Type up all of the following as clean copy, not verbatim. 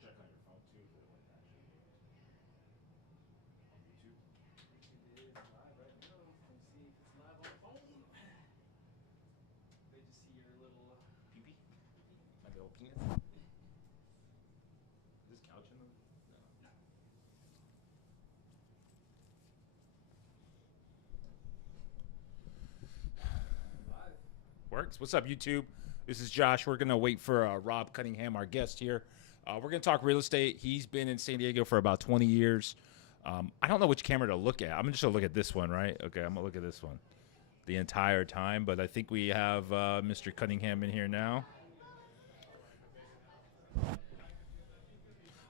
check on your phone too if it like actually on YouTube. YouTube is live right now. Let me see if it's live on the phone. They just see your little Pee-pee? pee-pee. My little penis? Is this couch in the... No. Live. Works. What's up, YouTube? This is Josh. We're going to wait for Rob Cunningham, our guest here. We're going to talk real estate. He's been in San Diego for about 20 years. I don't know which camera to look at. I'm just going to look at this one, right? Okay, I'm going to look at this one the entire time. But I think we have Mr. Cunningham in here now.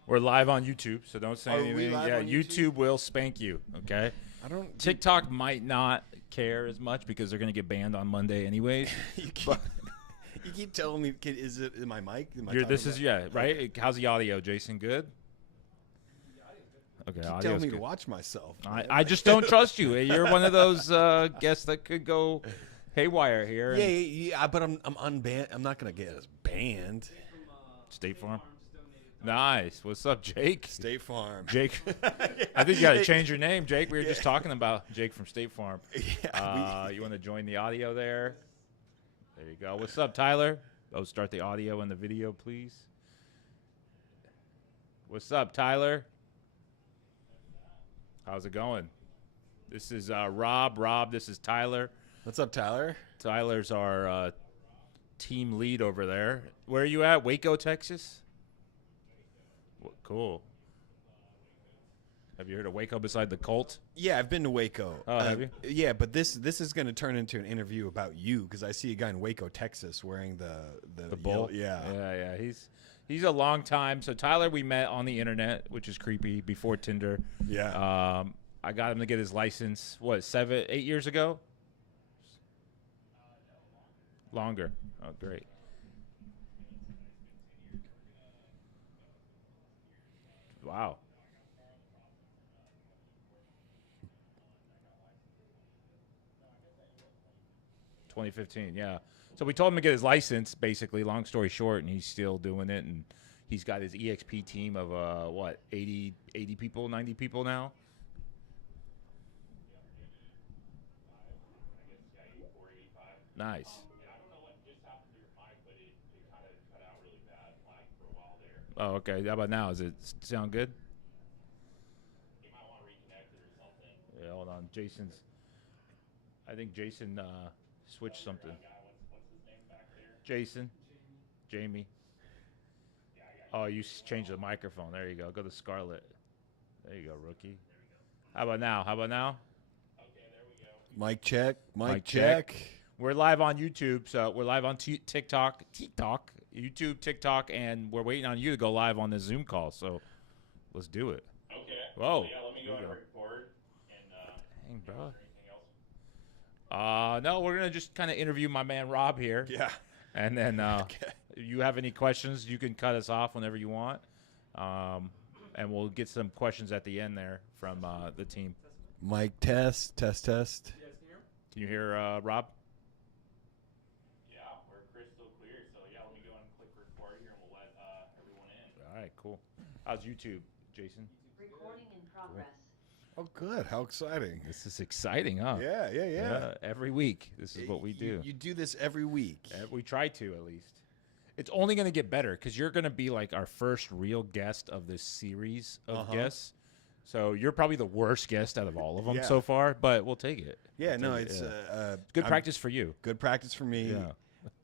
We're live on YouTube, so don't say anything. Yeah, YouTube will spank you, okay? I don't. TikTok might not care as much because they're going to get banned on Monday anyways. You keep telling me, is it in my mic? This is, yeah, right? Okay. How's the audio, Jason? Good? Okay, Keep audio's telling me good. to watch myself. I just don't trust you. You're one of those guests that could go haywire here. Yeah, but I'm unbanned. I'm not gonna get us banned. State Farm. Nice. What's up, Jake? State Farm. Jake. I think you got to change your name, Jake. We were just talking about Jake from State Farm. Yeah, you want to join the audio there? There you go. What's up, Tyler? Oh, start the audio and the video, please. What's up, Tyler? How's it going? This is Rob. Rob, this is Tyler. What's up, Tyler? Tyler's our team lead over there. Where are you at? Waco, Texas? Cool. Have you heard of Waco beside the cult? Yeah, I've been to Waco. Oh, have you? Yeah, but this is going to turn into an interview about you because I see a guy in Waco, Texas, wearing the bull. Yeah. He's a long time. So Tyler, we met on the internet, which is creepy, before Tinder. Yeah. I got him to get his license. What, 8 years ago? Longer. Oh, great. Wow. $2015, yeah. So we told him to get his license, basically, long story short, and he's still doing it. And he's got his EXP team of, 80 people, 90 people now? Nice. Oh, okay. How about now? Does it sound good? Yeah, hold on. I think Jason switched something. Jason? Jamie? Oh, you changed the microphone. There you go. Go to Scarlett. There you go, rookie. How about now? Mic check. Mic check. We're live on YouTube, so we're live on TikTok, YouTube, TikTok, and we're waiting on you to go live on this Zoom call. So let's do it. Okay. Whoa. So, yeah, let me go and record. And, Dang, bro. No, we're gonna just kind of interview my man Rob here. Yeah. And then Okay. you have any questions, you can cut us off whenever you want. And we'll get some questions at the end there from the team. Mic test. You guys can hear him? Can you hear Rob? yeah, we're crystal clear. So, yeah, let me go and click record here, and we'll let everyone in. All right, cool. How's YouTube, Jason? Recording in progress. Oh, good. How exciting. This is exciting, huh? Yeah. Every week, this is what we do. You do this every week. We try to, at least. It's only going to get better because you're going to be like our first real guest of this series of guests. So you're probably the worst guest out of all of them so far, but we'll take it. Yeah, We'll no, take it's it, good practice for you. Good practice for me. Yeah.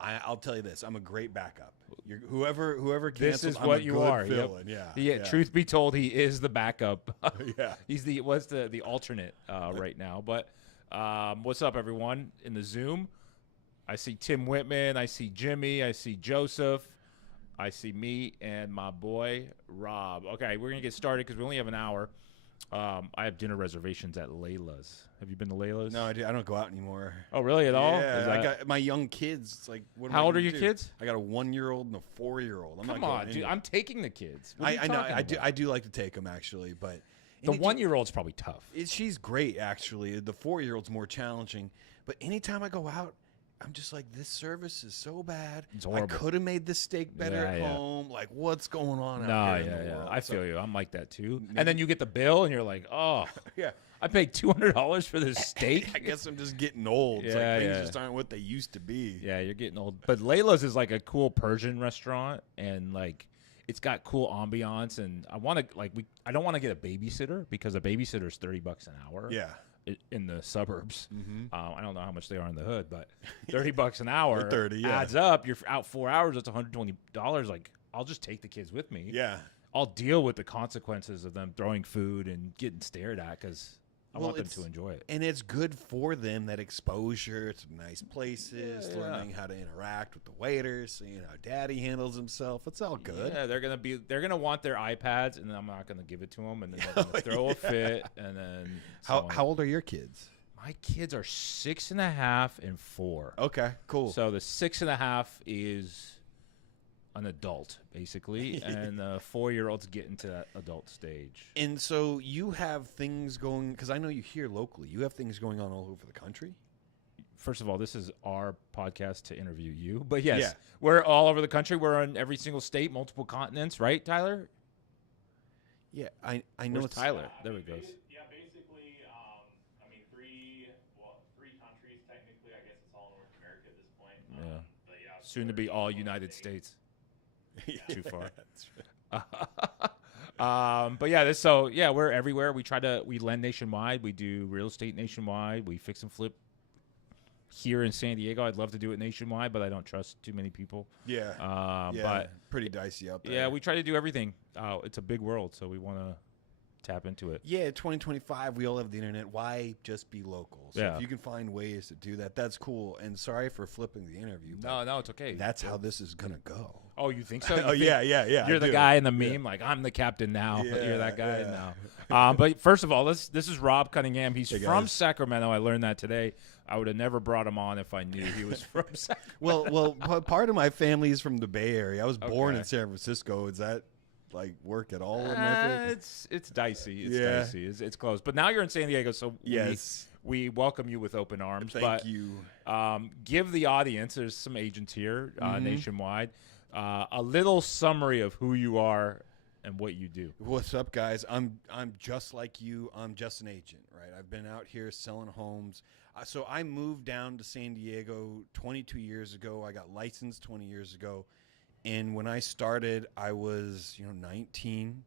I'll tell you this: I'm a great backup. Whoever This cancels, is I'm what a you good are. Villain. Yep. Yeah. Truth be told, he is the backup. Yeah. He's the alternate right now. But what's up, everyone in the Zoom? I see Tim Whitman. I see Jimmy. I see Joseph. I see me and my boy Rob. Okay, we're gonna get started because we only have an hour. I have dinner reservations at Layla's. Have you been to Layla's? No, I don't go out anymore. Oh, really? At all? Yeah, Is I that- got my young kids. It's like, what am How I old are gonna your do? kids? I got a 1-year-old and a 4-year-old. Come on, dude. I'm taking the kids. What are you I know. talking I do. about? I do like to take them actually, but The 1-year-old's probably tough. she's great actually. The 4-year-old's more challenging. But anytime I go out, I'm just like, this service is so bad. It's I horrible. could have made this steak better Yeah, at yeah. home. Like, what's going on No, out yeah, here in the yeah. world? I So- feel you. I'm like that too. And then you get the bill, and you're like, oh, Yeah. I paid $200 for this steak. I guess I'm just getting old. It's Yeah, like things yeah. just aren't what they used to be. Yeah, you're getting old. But Layla's is like a cool Persian restaurant, and like it's got cool ambiance. And I want to I don't want to get a babysitter because a babysitter is $30 an hour. Yeah. In the suburbs. Mm-hmm. I don't know how much they are in the hood, but $30 an hour 30, yeah. adds up. You're out 4 hours. That's $120. Like, I'll just take the kids with me. Yeah. I'll deal with the consequences of them throwing food and getting stared at because I Well, want them it's- to enjoy it. And it's good for them, that exposure to nice places, Yeah, yeah. learning how to interact with the waiters, seeing how daddy handles himself. It's all good. Yeah, they're gonna want their iPads, and I'm not gonna give it to them, and then they're gonna throw a fit, and then so on. How old are your kids? My kids are 6.5 and 4. Okay, cool. So the 6.5 is an adult, basically, and the 4-year-old's getting to that adult stage. And so you have things going, because I know you here locally, you have things going on all over the country? First of all, this is our podcast to interview you, but yes, Yeah. we're all over the country. We're in every single state, multiple continents, right, Tyler? Yeah, I know Where's it's Tyler? There we go. Yeah, basically, I mean, three countries technically. I guess it's all North America at this point. Yeah. But yeah, Soon to be all United States. Too far. But yeah, we're everywhere. We lend nationwide. We do real estate nationwide. We fix and flip here in San Diego. I'd love to do it nationwide, but I don't trust too many people. Yeah. Yeah, But pretty dicey out there. yeah, we try to do everything. It's a big world, so we want to tap into it. Yeah, 2025, we all have the internet. Why just be local? So Yeah. if you can find ways to do that, that's cool. And sorry for flipping the interview. but No, it's okay. that's how this is going to go. Oh, you think so? You Oh, think yeah. I You're the do. guy in the meme, like I'm the captain now. Yeah, You're that guy yeah. now. But first of all, this is Rob Cunningham. He's Hey, from guys. Sacramento. I learned that today. I would have never brought him on if I knew he was from Sacramento. Well, part of my family is from the Bay Area. I was born in Okay. San Francisco. Is that like work at all? with my family? It's dicey. It's Yeah. dicey. It's close. But now you're in San Diego, so Yes. we welcome you with open arms. Thank you. Give the audience, there's some agents here Mm-hmm. nationwide, a little summary of who you are and what you do. What's up, guys? I'm just like you. I'm just an agent, right? I've been out here selling homes. So I moved down to San Diego 22 years ago. I got licensed 20 years ago. And when I started, I was, 19.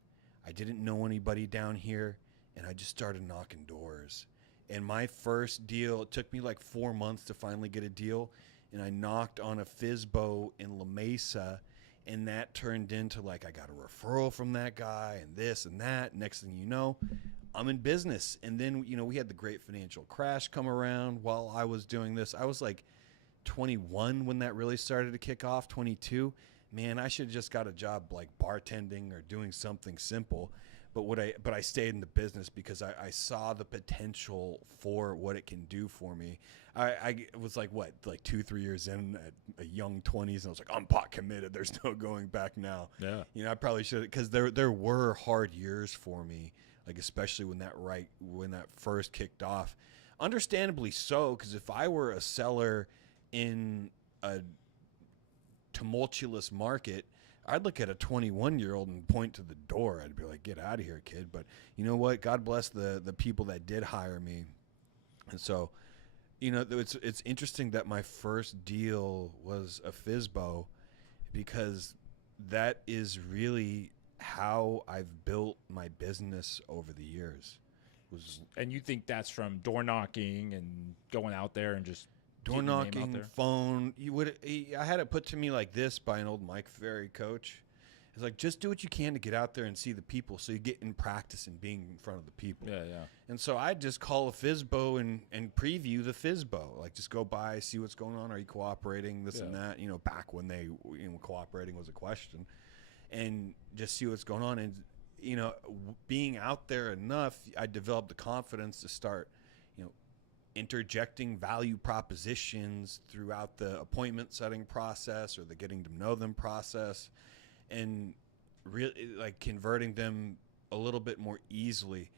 I didn't know anybody down here, and I just started knocking doors. And my first deal, it took me like 4 months to finally get a deal, and I knocked on a FISBO in La Mesa, and that turned into like I got a referral from that guy and this and that. Next thing you know, I'm in business. And then, we had the great financial crash come around while I was doing this. I was like 21 when that really started to kick off, 22. Man, I should have just got a job like bartending or doing something simple. But I stayed in the business because I saw the potential for what it can do for me. I was like 2-3 years in at a young 20s, and I was like, I'm pot committed. There's no going back now. Yeah. I probably should, because there were hard years for me, like especially when that first kicked off. Understandably so, because if I were a seller in a tumultuous market, I'd look at a 21-year-old and point to the door. I'd be like, get out of here, kid. But you know what? God bless the people that did hire me. And so, it's interesting that my first deal was a FISBO, because that is really how I've built my business over the years. And you think that's from door knocking and going out there and just Door getting your name out knocking, there? phone. I had it put to me like this by an old Mike Ferry coach. It's like, just do what you can to get out there and see the people, so you get in practice and being in front of the people. Yeah. And so I'd just call a FISBO and preview the FISBO. Like, just go by, see what's going on. Are you cooperating? This and that. Back when they, cooperating was a question, and just see what's going on. And being out there enough, I developed the confidence to start, interjecting value propositions throughout the appointment setting process or the getting to know them process, and really like converting them a little bit more easily.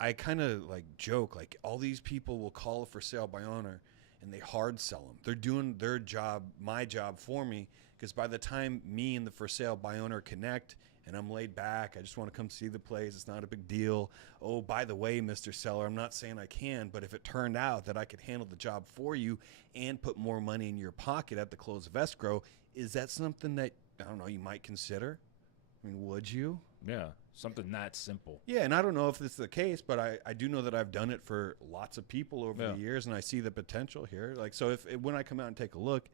I kind of like joke, like all these people will call for sale by owner, and they hard sell them. They're doing their job, my job for me, because by the time me and the for sale by owner connect and I'm laid back, I just want to come see the place. It's not a big deal. Oh, by the way, Mr. Seller, I'm not saying I can, but if it turned out that I could handle the job for you and put more money in your pocket at the close of escrow, is that something that, I don't know, you might consider? I mean, would you? Yeah, something that simple. Yeah, and I don't know if this is the case, but I do know that I've done it for lots of people over the years, and I see the potential here. Like, so if when I come out and take a look,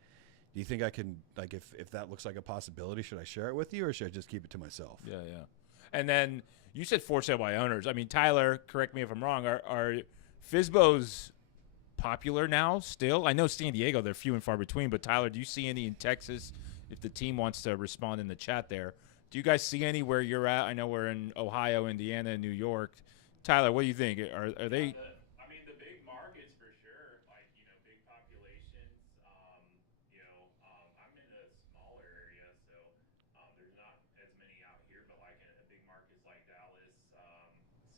do you think I can, like, if that looks like a possibility, should I share it with you, or should I just keep it to myself? Yeah, yeah. And then you said for sale by owners. I mean, Tyler, correct me if I'm wrong, are FSBOs popular now still? I know San Diego, they're few and far between, but Tyler, do you see any in Texas? If the team wants to respond in the chat there, do you guys see any where you're at? I know we're in Ohio, Indiana, and New York. Tyler, what do you think? Are they? I mean, the big markets for sure, like, you know, big populations. I'm in a smaller area, so there's not as many out here, but like in big markets like Dallas,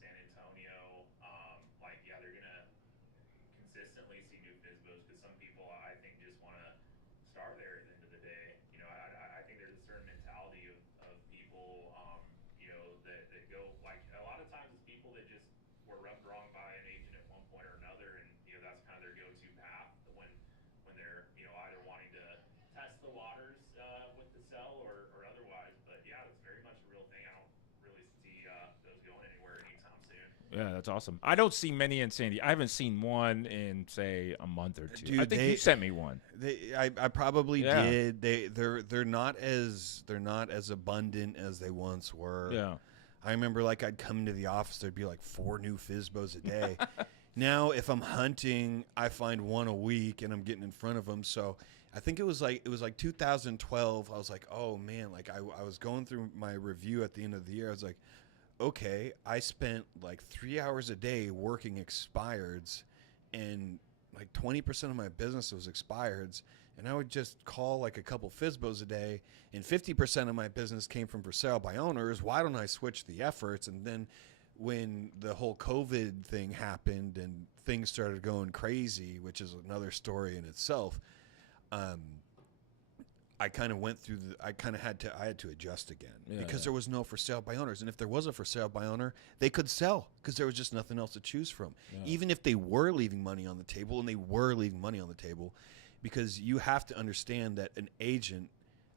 San Antonio, they're gonna consistently see new FSBOs because some people, I think, just want to start there at the end of the day. You know, I think there's a certain mentality of people, that go, like, a lot of times it's people that just were rubbed wrong by an agent at one point or another, and, you know, that's kind of their go-to path when they're, you know, either wanting to test the waters with the sell or otherwise. But yeah, it's very much a real thing. I don't really see those going anywhere anytime soon. Yeah, that's awesome. I don't see many in San Diego. I haven't seen one in, say, a month or two. Dude, I think you sent me one. I probably did. They're not as abundant as they once were. Yeah. I remember, like, I'd come into the office, there'd be like 4 new FSBOs a day. Now, if I'm hunting, I find one a week, and I'm getting in front of them. So I think it was like 2012. I was like, oh man, like I was going through my review at the end of the year. I was like, okay, I spent like 3 hours a day working expireds, and like 20% of my business was expireds, and I would just call like a couple FSBOs a day, and 50% of my business came from for sale by owners. Why don't I switch the efforts? And then when the whole COVID thing happened and things started going crazy, which is another story in itself, I kind of went through I had to adjust again because there was no for sale by owners. And if there was a for sale by owner, they could sell because there was just nothing else to choose from. Yeah. Even if they were leaving money on the table, and they were leaving money on the table, because you have to understand that an agent,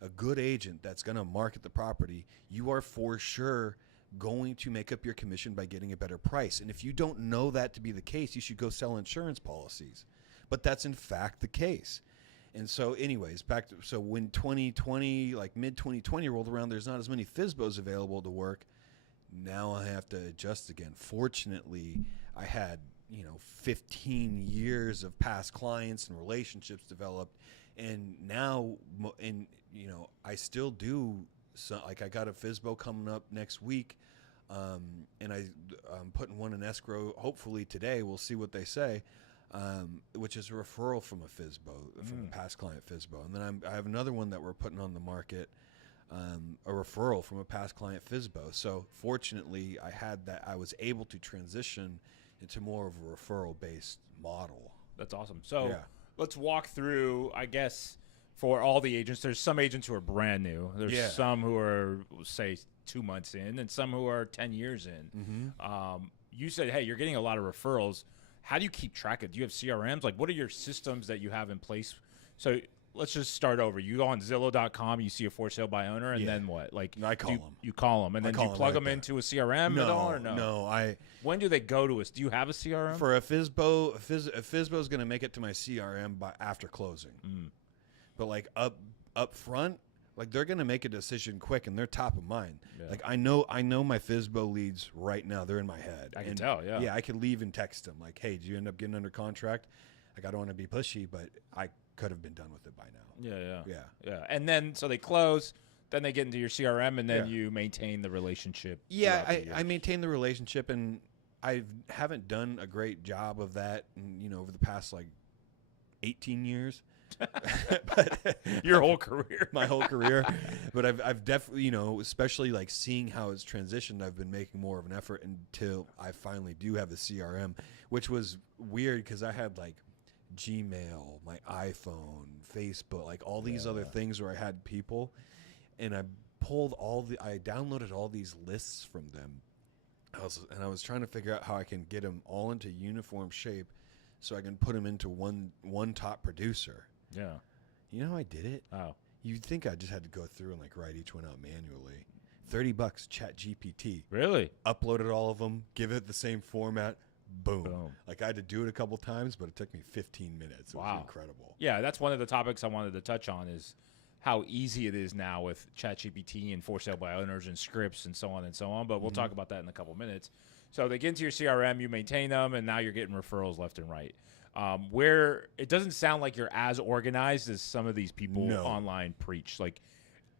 a good agent that's going to market the property, you are for sure going to make up your commission by getting a better price. And if you don't know that to be the case, you should go sell insurance policies. But that's in fact the case. And so anyways, so when 2020, like mid 2020 rolled around, there's not as many FSBOs available to work. Now I have to adjust again. Fortunately, I had, 15 years of past clients and relationships developed. And now, I still do. So, like, I got a FSBO coming up next week. And I'm putting one in escrow hopefully today. We'll see what they say. Which is a referral from a FSBO, from a past client FSBO. And then I have another one that we're putting on the market, a referral from a past client FSBO. So fortunately, I was able to transition into more of a referral-based model. That's awesome. So let's walk through, I guess, for all the agents. There's some agents who are brand new. There's some who are, say, 2 months in, and some who are 10 years in. Mm-hmm. You said, hey, you're getting a lot of referrals. How do you keep track of it? Do you have CRMs? Like, what are your systems that you have in place? So let's just start over. You go on Zillow.com, you see a for sale by owner, and then what? Like, I call them. You call them, and then do you plug them into a CRM at all, or no? No, When do they go to us? Do you have a CRM? For a FSBO, a FSBO is going to make it to my CRM after closing. But like up front, like, they're going to make a decision quick, and they're top of mind. Yeah. Like, I know my FSBO leads right now. They're in my head. I can tell, yeah. Yeah, I can leave and text them. Like, hey, did you end up getting under contract? Like, I don't want to be pushy, but I could have been done with it by now. Yeah. And then, so they close, then they get into your CRM, and then you maintain the relationship. Yeah, I maintain the relationship, and I haven't done a great job of that, over the past, 18 years. But your whole career, my whole career. But I've definitely, especially like seeing how it's transitioned, I've been making more of an effort until I finally do have the CRM, which was weird because I had like Gmail, my iPhone, Facebook, like all these other things where I had people, and I downloaded all these lists from them. I was trying to figure out how I can get them all into uniform shape so I can put them into one top producer. Yeah. You know how I did it? Oh. You'd think I just had to go through and like write each one out manually. $30, Chat GPT. Really? Uploaded all of them, give it the same format, boom. Boom. Like I had to do it a couple times, but it took me 15 minutes. It was incredible. Yeah, that's one of the topics I wanted to touch on is how easy it is now with ChatGPT and for sale by owners and scripts and so on and so on. But we'll talk about that in a couple minutes. So they get into your CRM, you maintain them, and now you're getting referrals left and right. Where it doesn't sound like you're as organized as some of these people online preach. Like,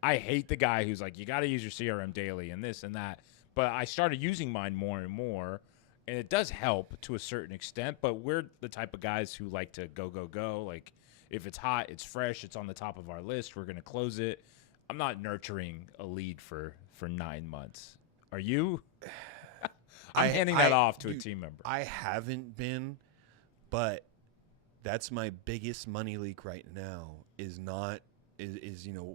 I hate the guy who's like, you got to use your CRM daily and this and that. But I started using mine more and more, and it does help to a certain extent. But we're the type of guys who like to go. Like, if it's hot, it's fresh, it's on the top of our list, we're going to close it. I'm not nurturing a lead for 9 months. Are you? I'm handing that off to a team member. I haven't been, but that's my biggest money leak right now is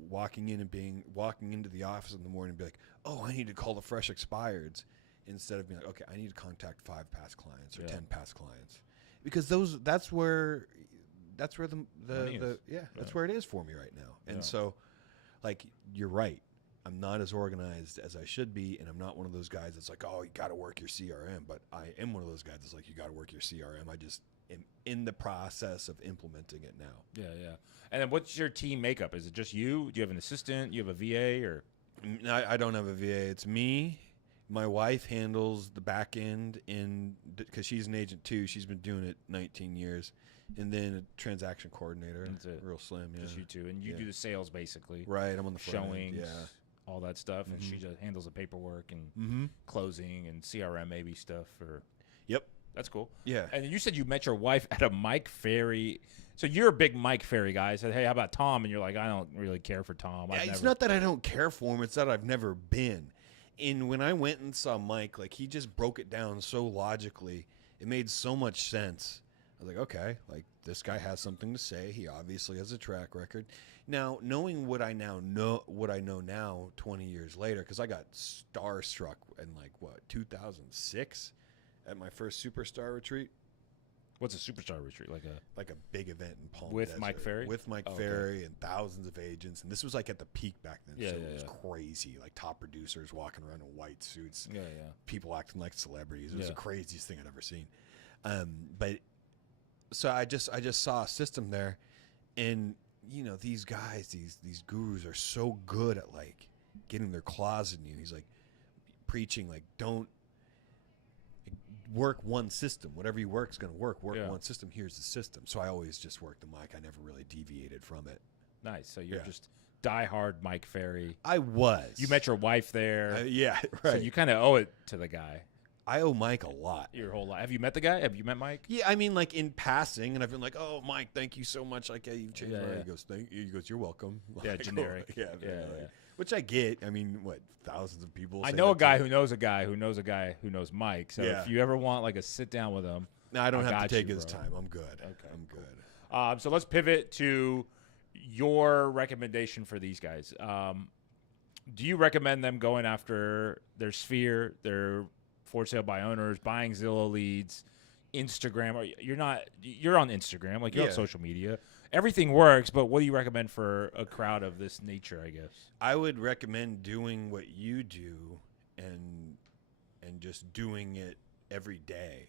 walking into the office in the morning and be like, oh, I need to call the fresh expireds, instead of being like, okay, I need to contact 5 past clients or 10 past clients, because that's where where it is for me right now. And so, like, you're right. I'm not as organized as I should be, and I'm not one of those guys that's like, oh, you got to work your CRM. But I am one of those guys that's like, you got to work your CRM. I just am in the process of implementing it now. Yeah. And then what's your team makeup? Is it just you? Do you have an assistant? Do you have a VA? Or I don't have a VA. It's me. My wife handles the back end because she's an agent too. She's been doing it 19 years. And then a transaction coordinator. That's it. Real slim, yeah. Just you two. And you do the sales, basically. Right, I'm on the front showings, end, all that stuff. And she just handles the paperwork and closing and CRM maybe stuff. Yep. That's cool. Yeah. And you said you met your wife at a Mike Ferry. So you're a big Mike Ferry guy. I said, hey, how about Tom? And you're like, I don't really care for Tom. It's not that I don't care for him. It's that I've never been. And when I went and saw Mike, like, he just broke it down so logically. It made so much sense. I was like, okay, like, this guy has something to say. He obviously has a track record. Now, knowing what I know now, 20 years later, because I got starstruck in 2006 at my first Superstar retreat. What's a Superstar retreat? Like a big event in Palm with Desert. Mike Ferry? With Mike Ferry and thousands of agents. And this was like at the peak back then. So it was crazy. Like top producers walking around in white suits. Yeah. People acting like celebrities. It was the craziest thing I'd ever seen. But so I just saw a system there, and these guys, these gurus are so good at like getting their claws in you. He's like preaching like, don't work one system. Whatever you work is going to work. Work one system. Here's the system. So I always just worked the mic. I never really deviated from it. Nice. So you're just diehard Mike Ferry. I was. You met your wife there. Yeah, So right. you kind of owe it to the guy. I owe Mike a lot. Your whole life. Have you met the guy? Have you met Mike? Yeah, I mean, like in passing, and I've been like, "Oh, Mike, thank you so much." Like, you've changed my life. Yeah. He goes, "Thank you." He goes, "You're welcome." Yeah, generic. Yeah. Which I get. I mean, what, thousands of people? I say know a that guy to who knows a guy who knows a guy who knows Mike. So if you ever want like a sit down with him, no, I don't have got to take you, his bro. time. I'm good. Okay, I'm cool. good. So let's pivot to your recommendation for these guys. Do you recommend them going after their sphere, their for sale by owners, buying Zillow leads, Instagram? Or you're on Instagram, like you're on social media. Everything works, but what do you recommend for a crowd of this nature, I guess? I would recommend doing what you do and just doing it every day.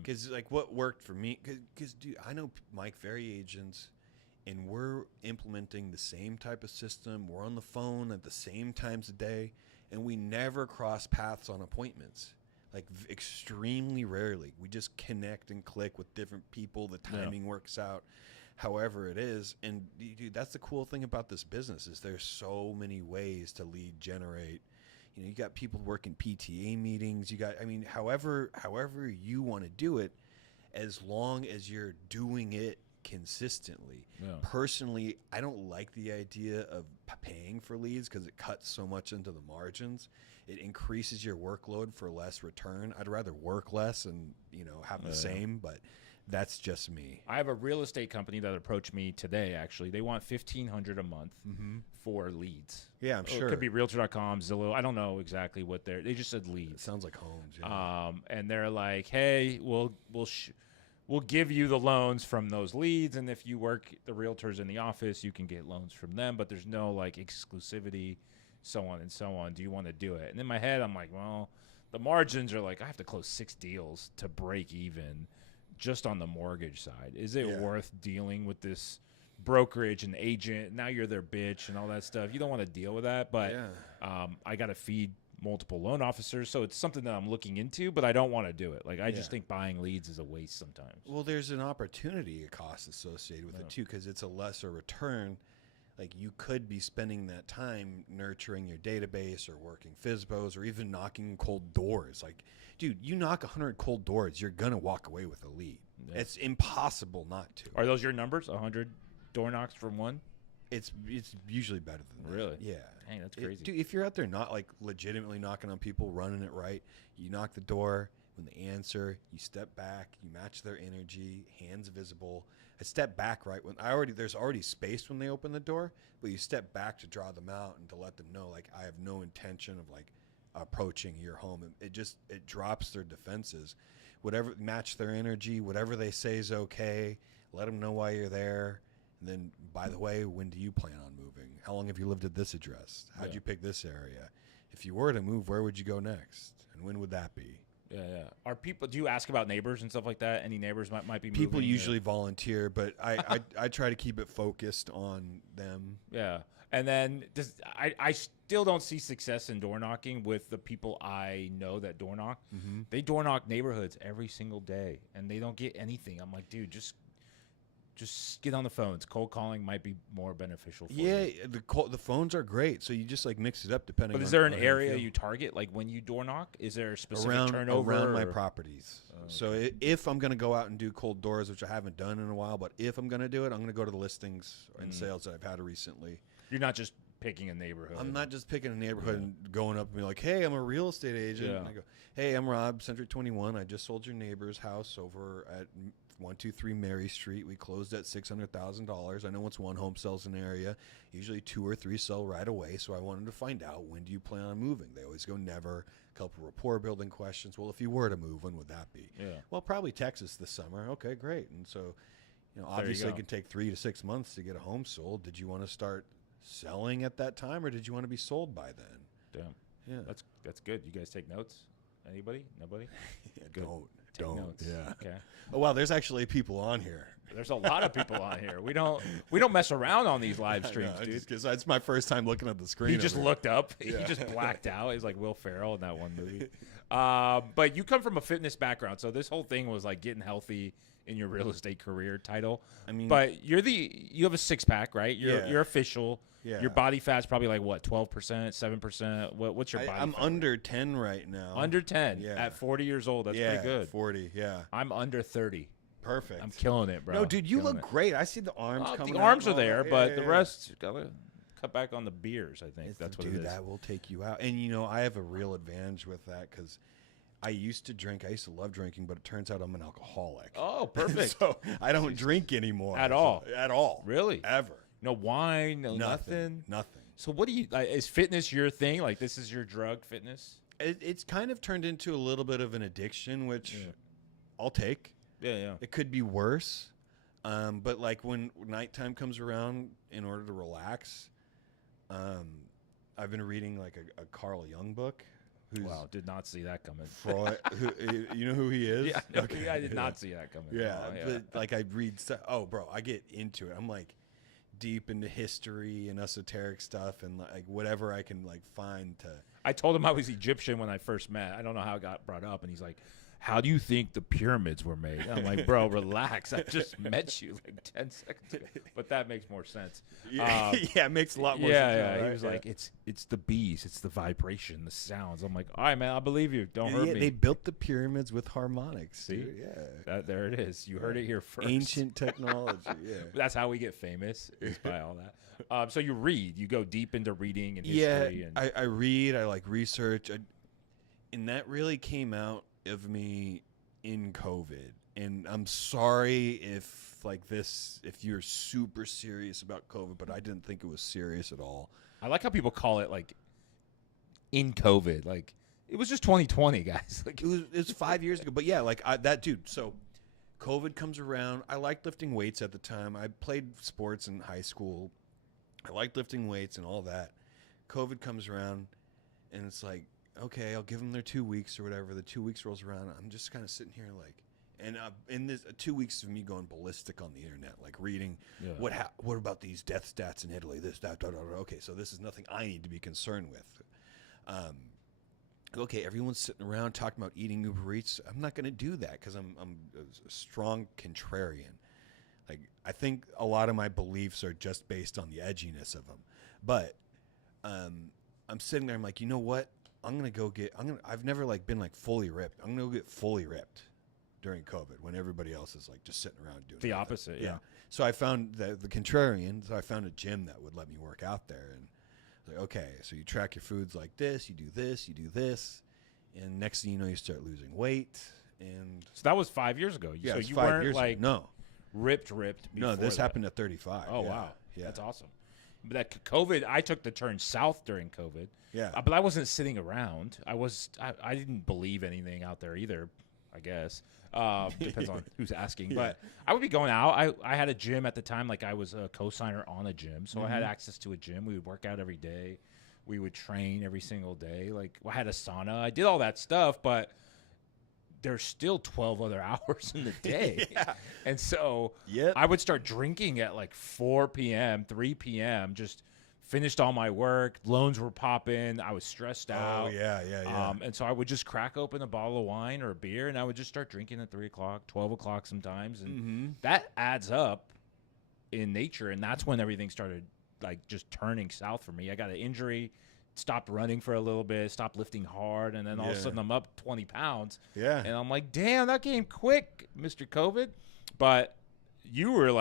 Because like what worked for me, because dude, I know Mike Ferry agents, and we're implementing the same type of system. We're on the phone at the same times a day, and we never cross paths on appointments. Like extremely rarely. We just connect and click with different people. The timing works out, however it is. And dude, that's the cool thing about this business is there's so many ways to lead generate. You got people working PTA meetings. However you want to do it, as long as you're doing it consistently. Yeah. Personally, I don't like the idea of paying for leads because it cuts so much into the margins. It increases your workload for less return. I'd rather work less and have the same, but That's just me. I have a real estate company that approached me today. Actually, they want $1,500 a month for leads. Yeah, I'm Or sure. It could be Realtor.com, Zillow. I don't know exactly what they just said It leads. sounds like homes. Yeah. And they're like, hey, we'll give you the loans from those leads, and if you work the realtors in the office, you can get loans from them. But there's no like exclusivity, so on and so on. Do you want to do it? And in my head, I'm like, well, the margins are like I have to close 6 deals to break even. Just on the mortgage side, is it worth dealing with this brokerage and agent? Now you're their bitch and all that stuff. You don't want to deal with that, but I got to feed multiple loan officers, so it's something that I'm looking into, but I don't want to do it. Like I just think buying leads is a waste sometimes. Well, there's an opportunity cost associated with it too, because it's a lesser return. Like you could be spending that time nurturing your database or working FSBOs or even knocking cold doors. Like, dude, you knock 100 cold doors, you're gonna walk away with a lead. Yeah. It's impossible not to. Are those your numbers? 100 door knocks from one? It's usually better than that. Really? Yeah. Dang, that's crazy. Dude, if you're out there not like legitimately knocking on people, running it right, you knock the door. When they answer, you step back, you match their energy, hands visible. I step back right when there's already space when they open the door, but you step back to draw them out and to let them know like I have no intention of like approaching your home. It drops their defenses. Whatever, match their energy, whatever they say is okay. Let them know why you're there. And then, by the way, when do you plan on moving? How long have you lived at this address? How'd you pick this area? If you were to move, where would you go next? And when would that be? Yeah. Are people? Do you ask about neighbors and stuff like that? Any neighbors might be moving? People usually volunteer, but I try to keep it focused on them. Yeah, and then I still don't see success in door knocking with the people I know that door knock. Mm-hmm. They door knock neighborhoods every single day, and they don't get anything. I'm like, dude, just get on the phones. Cold calling might be more beneficial for you. Yeah, the phones are great, so you just like mix it up depending. But is there an area you target, like when you door knock? Is there a specific turnover around my properties? So if I'm going to go out and do cold doors, which I haven't done in a while, but if I'm going to do it, I'm going to go to the listings and sales that I've had recently. You're not just picking a neighborhood. I'm not just picking a neighborhood and going up and be like, hey, I'm a real estate agent. Yeah. And I go, hey, I'm Rob, Centric 21. I just sold your neighbor's house over at 123 Mary Street. We closed at $600,000. I know once one home sells in an area, usually 2 or 3 sell right away. So I wanted to find out, when do you plan on moving? They always go never. A couple rapport building questions. Well, if you were to move, when would that be? Yeah. Well, probably Texas this summer. Okay, great. And so, obviously it can take 3 to 6 months to get a home sold. Did you want to start selling at that time, or did you want to be sold by then? Damn. Yeah. That's good. You guys take notes? Anybody? Nobody? Yeah, don't. Notes. Yeah. Okay. Oh wow, there's actually people on here. There's a lot of people on here. We don't mess around on these live streams, dude. Because it's my first time looking at the screen. He just over looked up. Yeah. He just blacked out. He's like Will Ferrell in that one movie. But you come from a fitness background, so this whole thing was like getting healthy in your real estate career title. I mean, but you have a 6-pack, right? You're official. Yeah. Your body fat's probably like what, 12%, 7%? What's your body? I'm fat? under 10 right now. Under 10 Yeah. at 40 years old. That's pretty good. 40. Yeah. I'm under 30. Perfect. I'm killing it, bro. No, dude, you Killing look it. great. I see the arms coming The out arms and are all there, that. but Yeah, the yeah. rest gotta cut back on the beers. I think that's what it is. That will take you out. And I have a real advantage with that because I used to drink. I used to love drinking, but it turns out I'm an alcoholic. Oh, perfect. So I don't drink anymore At all. At all. Really? Ever. No wine, no nothing. Nothing. So what do you like? Is fitness your thing? Like this is your drug, fitness? It's kind of turned into a little bit of an addiction, which I'll take. Yeah. It could be worse. But like when nighttime comes around, in order to relax, I've been reading like a Carl Jung book. Wow, did not see that coming. Freud, you know who he is? Yeah, no, I did not see that coming. Yeah, Oh, but like I read stuff. Oh, bro, I get into it. I'm like deep into history and esoteric stuff and like whatever I can like find to. I told him I was Egyptian when I first met. I don't know how it got brought up, and he's like, how do you think the pyramids were made? I'm like, bro, relax. I just met you like 10 seconds ago. But that makes more sense. Yeah, it makes a lot more sense. Yeah. Right? He was like, it's the bees. It's the vibration, the sounds. I'm like, all right, man, I believe you. Don't hurt me. They built the pyramids with harmonics. See? Dude. Yeah. There it is. You heard it here first. Ancient technology, yeah. That's how we get famous, is by all that. So you read. You go deep into reading and history. Yeah, I read. I like research. And that really came out of me in COVID. And I'm sorry if you're super serious about COVID, but I didn't think it was serious at all. I like how people call it like in COVID. Like it was just 2020, guys. Like It was 5 years ago, but yeah, that dude. So COVID comes around. I liked lifting weights at the time. I played sports in high school. I liked lifting weights and all that. COVID comes around, and it's like, okay, I'll give them their 2 weeks or whatever. The 2 weeks rolls around. I'm just kind of sitting here like, and in this 2 weeks of me going ballistic on the internet, like reading what about these death stats in Italy? This, that, da, da, da. Okay, so this is nothing I need to be concerned with. Okay, everyone's sitting around talking about eating Uber Eats. I'm not going to do that because I'm a strong contrarian. Like, I think a lot of my beliefs are just based on the edginess of them. But I'm sitting there. I'm like, you know what? I'm gonna go get. I've never been fully ripped. I'm gonna go get fully ripped during COVID when everybody else is just sitting around doing the nothing. opposite. Yeah. So I found the contrarian. So I found a gym that would let me work out there, and like, okay, so you track your foods like this. You do this. You do this, and next thing you know, you start losing weight. And So that was 5 years ago. yeah, so it's you 5 weren't years like ago. ripped. No, before this that. happened at 35. Oh yeah. wow, Yeah, that's awesome. But that COVID, I took the turn south during COVID. yeah. But I wasn't sitting around. I didn't believe anything out there either, I guess. Depends on who's asking. Yeah. But I would be going out. I had a gym at the time. Like I was a co-signer on a gym. So I had access to a gym. We would work out every day. We would train every single day. Like I had a sauna. I did all that stuff, but there's still 12 other hours in the day. Yeah. And so Yep. I would start drinking at 4 p.m., 3 p.m., just finished all my work. Loans were popping. I was stressed out. Oh yeah. And so I would just crack open a bottle of wine or a beer, and I would just start drinking at 3 o'clock, 12 o'clock sometimes. And that adds up in nature, and that's when everything started just turning south for me. I got an injury, stopped running for a little bit, stopped lifting hard, and then all of a sudden I'm up 20 pounds. Yeah. And I'm like, damn, that came quick, Mr. COVID. But you were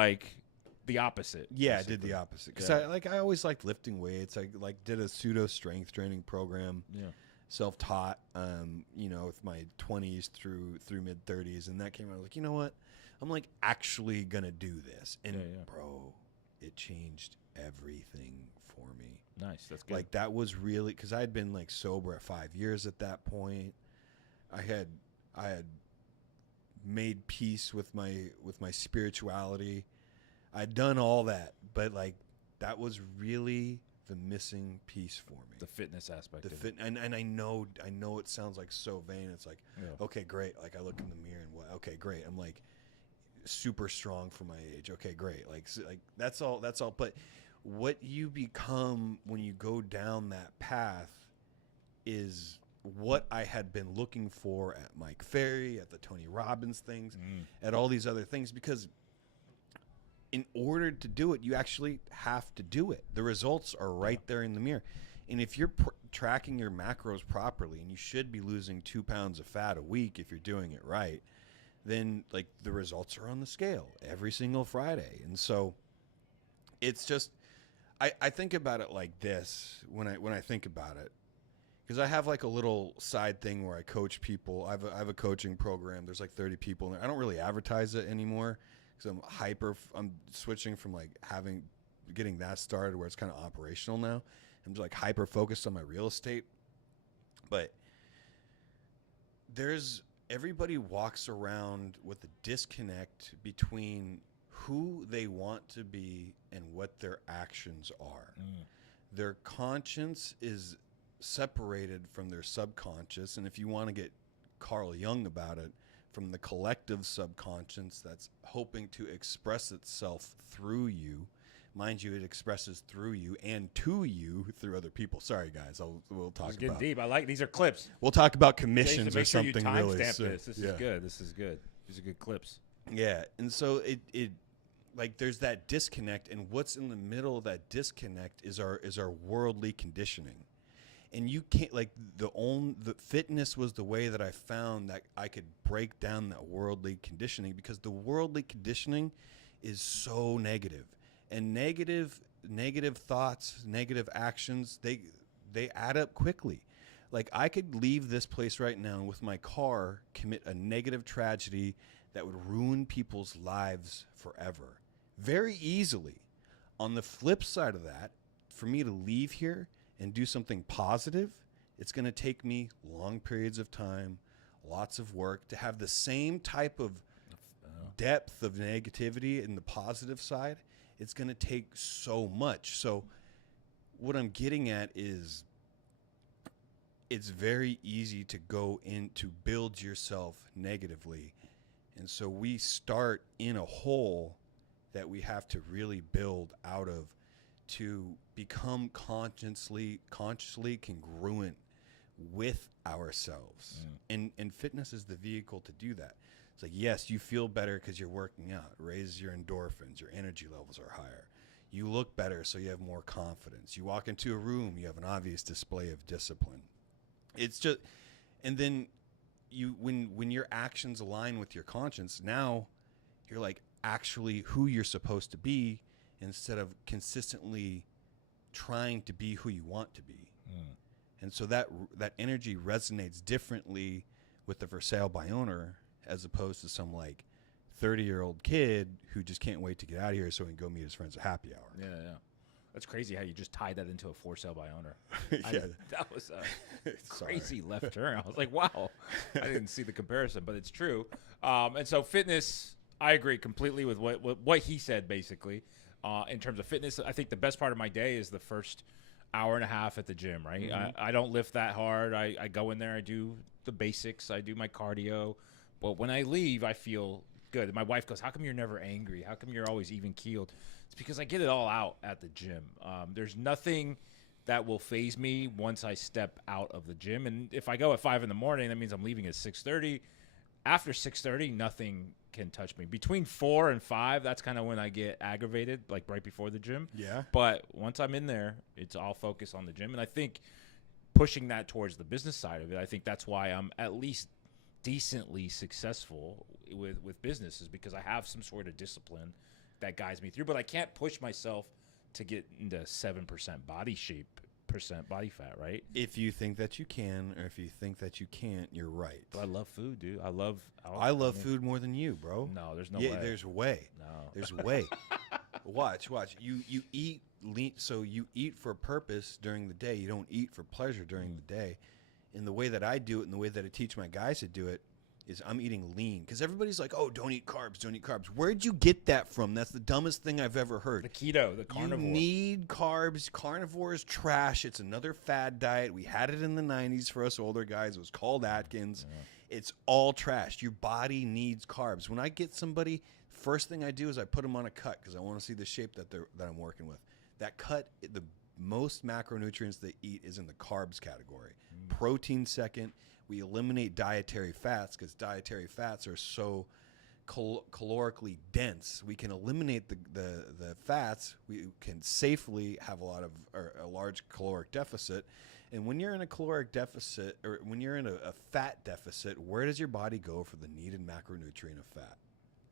the opposite. Yeah, I basically. did the opposite because Yeah. I always liked lifting weights. I did a pseudo strength training program, Yeah. self-taught. With my 20s through mid 30s, and that came out. I was like, you know what? I'm actually gonna do this, and bro, it changed everything for me. Nice. That's good. That was really because I had been sober at 5 years at that point. I had made peace with my spirituality. I'd done all that, but that was really the missing piece for me. the fitness aspect of it. And I know it sounds so vain. It's Yeah. okay, great. I look in the mirror and okay, great. I'm super strong for my age. Okay, great. That's all. But what you become when you go down that path is what I had been looking for at Mike Ferry, at the Tony Robbins things, at all these other things, because in order to do it, you actually have to do it. The results are right there in the mirror. And if you're tracking your macros properly, and you should be losing 2 pounds of fat a week if you're doing it right, then the results are on the scale every single Friday. And so it's just, I think about it like this when I think about it, because I have a little side thing where I coach people. I have a coaching program. There's 30 people in there. I don't really advertise it anymore because I'm switching from getting that started where it's kind of operational now. I'm just hyper focused on my real estate. But everybody walks around with a disconnect between who they want to be and what their actions are. Their conscience is separated from their subconscious, and if you want to get Carl Jung about it, from the collective subconscious that's hoping to express itself through you. Mind you, it expresses through you and to you through other people. Sorry, guys. We'll talk It's getting about. deep. These are clips. We'll talk about Jason, commissions or make sure you something really timestamp soon. this. This is good. This is good. These are good clips. Yeah, and so it there's that disconnect, and what's in the middle of that disconnect is our worldly conditioning. And you can't the fitness was the way that I found that I could break down that worldly conditioning, because the worldly conditioning is so negative, and negative thoughts, negative actions, they add up quickly. I could leave this place right now and with my car commit a negative tragedy that would ruin people's lives forever very easily. On the flip side of that, for me to leave here and do something positive, it's going to take me long periods of time, lots of work to have the same type of depth of negativity in the positive side. It's going to take so much. So what I'm getting at is it's very easy to go in to build yourself negatively. And so we start in a hole that we have to really build out of to become consciously congruent with ourselves. And fitness is the vehicle to do that. It's like, yes, you feel better because you're working out. It raises your endorphins. Your energy levels are higher. You look better, so you have more confidence. You walk into a room, you have an obvious display of discipline. It's just, and then you, when your actions align with your conscience, now you're like actually who you're supposed to be instead of consistently trying to be who you want to be. And so that energy resonates differently with the for sale by owner as opposed to some like 30-year-old kid who just can't wait to get out of here so he can go meet his friends at happy hour. Yeah. That's crazy how you just tied that into a for sale by owner. Yeah. That was a crazy left turn. I was like, wow. I didn't see the comparison, but it's true. And so fitness, I agree completely with what he said, basically. In terms of fitness, I think the best part of my day is the first hour and a half at the gym, right? I don't lift that hard. I go in there, I do the basics, I do my cardio. But when I leave, I feel good. My wife goes, how come you're never angry? How come you're always even-keeled? It's because I get it all out at the gym. There's nothing that will phase me once I step out of the gym. And if I go at 5 in the morning, that means I'm leaving at 6:30. After 6:30, nothing can touch me. Between 4 and 5, that's kind of when I get aggravated, like right before the gym. Yeah. But once I'm in there, it's all focused on the gym. And I think pushing that towards the business side of it, I think that's why I'm at least decently successful with business, is because I have some sort of discipline that guides me through. But I can't push myself to get into 7% body shape, body fat, right? If you think that you can, or if you think that you can't, you're right. But I love food, dude. I love food more than you, bro. No, there's no way. There's a way. No. There's a way. Watch. You eat lean, so you eat for purpose during the day. You don't eat for pleasure during the day. And the way that I do it, and the way that I teach my guys to do it, is I'm eating lean. Because everybody's like, oh, don't eat carbs, don't eat carbs. Where'd you get that from? That's the dumbest thing I've ever heard. The keto, the carnivore. You need carbs. Carnivore is trash. It's another fad diet. We had it in the 90s for us older guys. It was called Atkins. Yeah. It's all trash. Your body needs carbs. When I get somebody, first thing I do is I put them on a cut because I want to see the shape that I'm working with. That cut, the most macronutrients they eat is in the carbs category. Protein second. We eliminate dietary fats because dietary fats are so calorically dense. We can eliminate the fats. We can safely have a large caloric deficit. And when you're in a caloric deficit, or when you're in a fat deficit, where does your body go for the needed macronutrient of fat?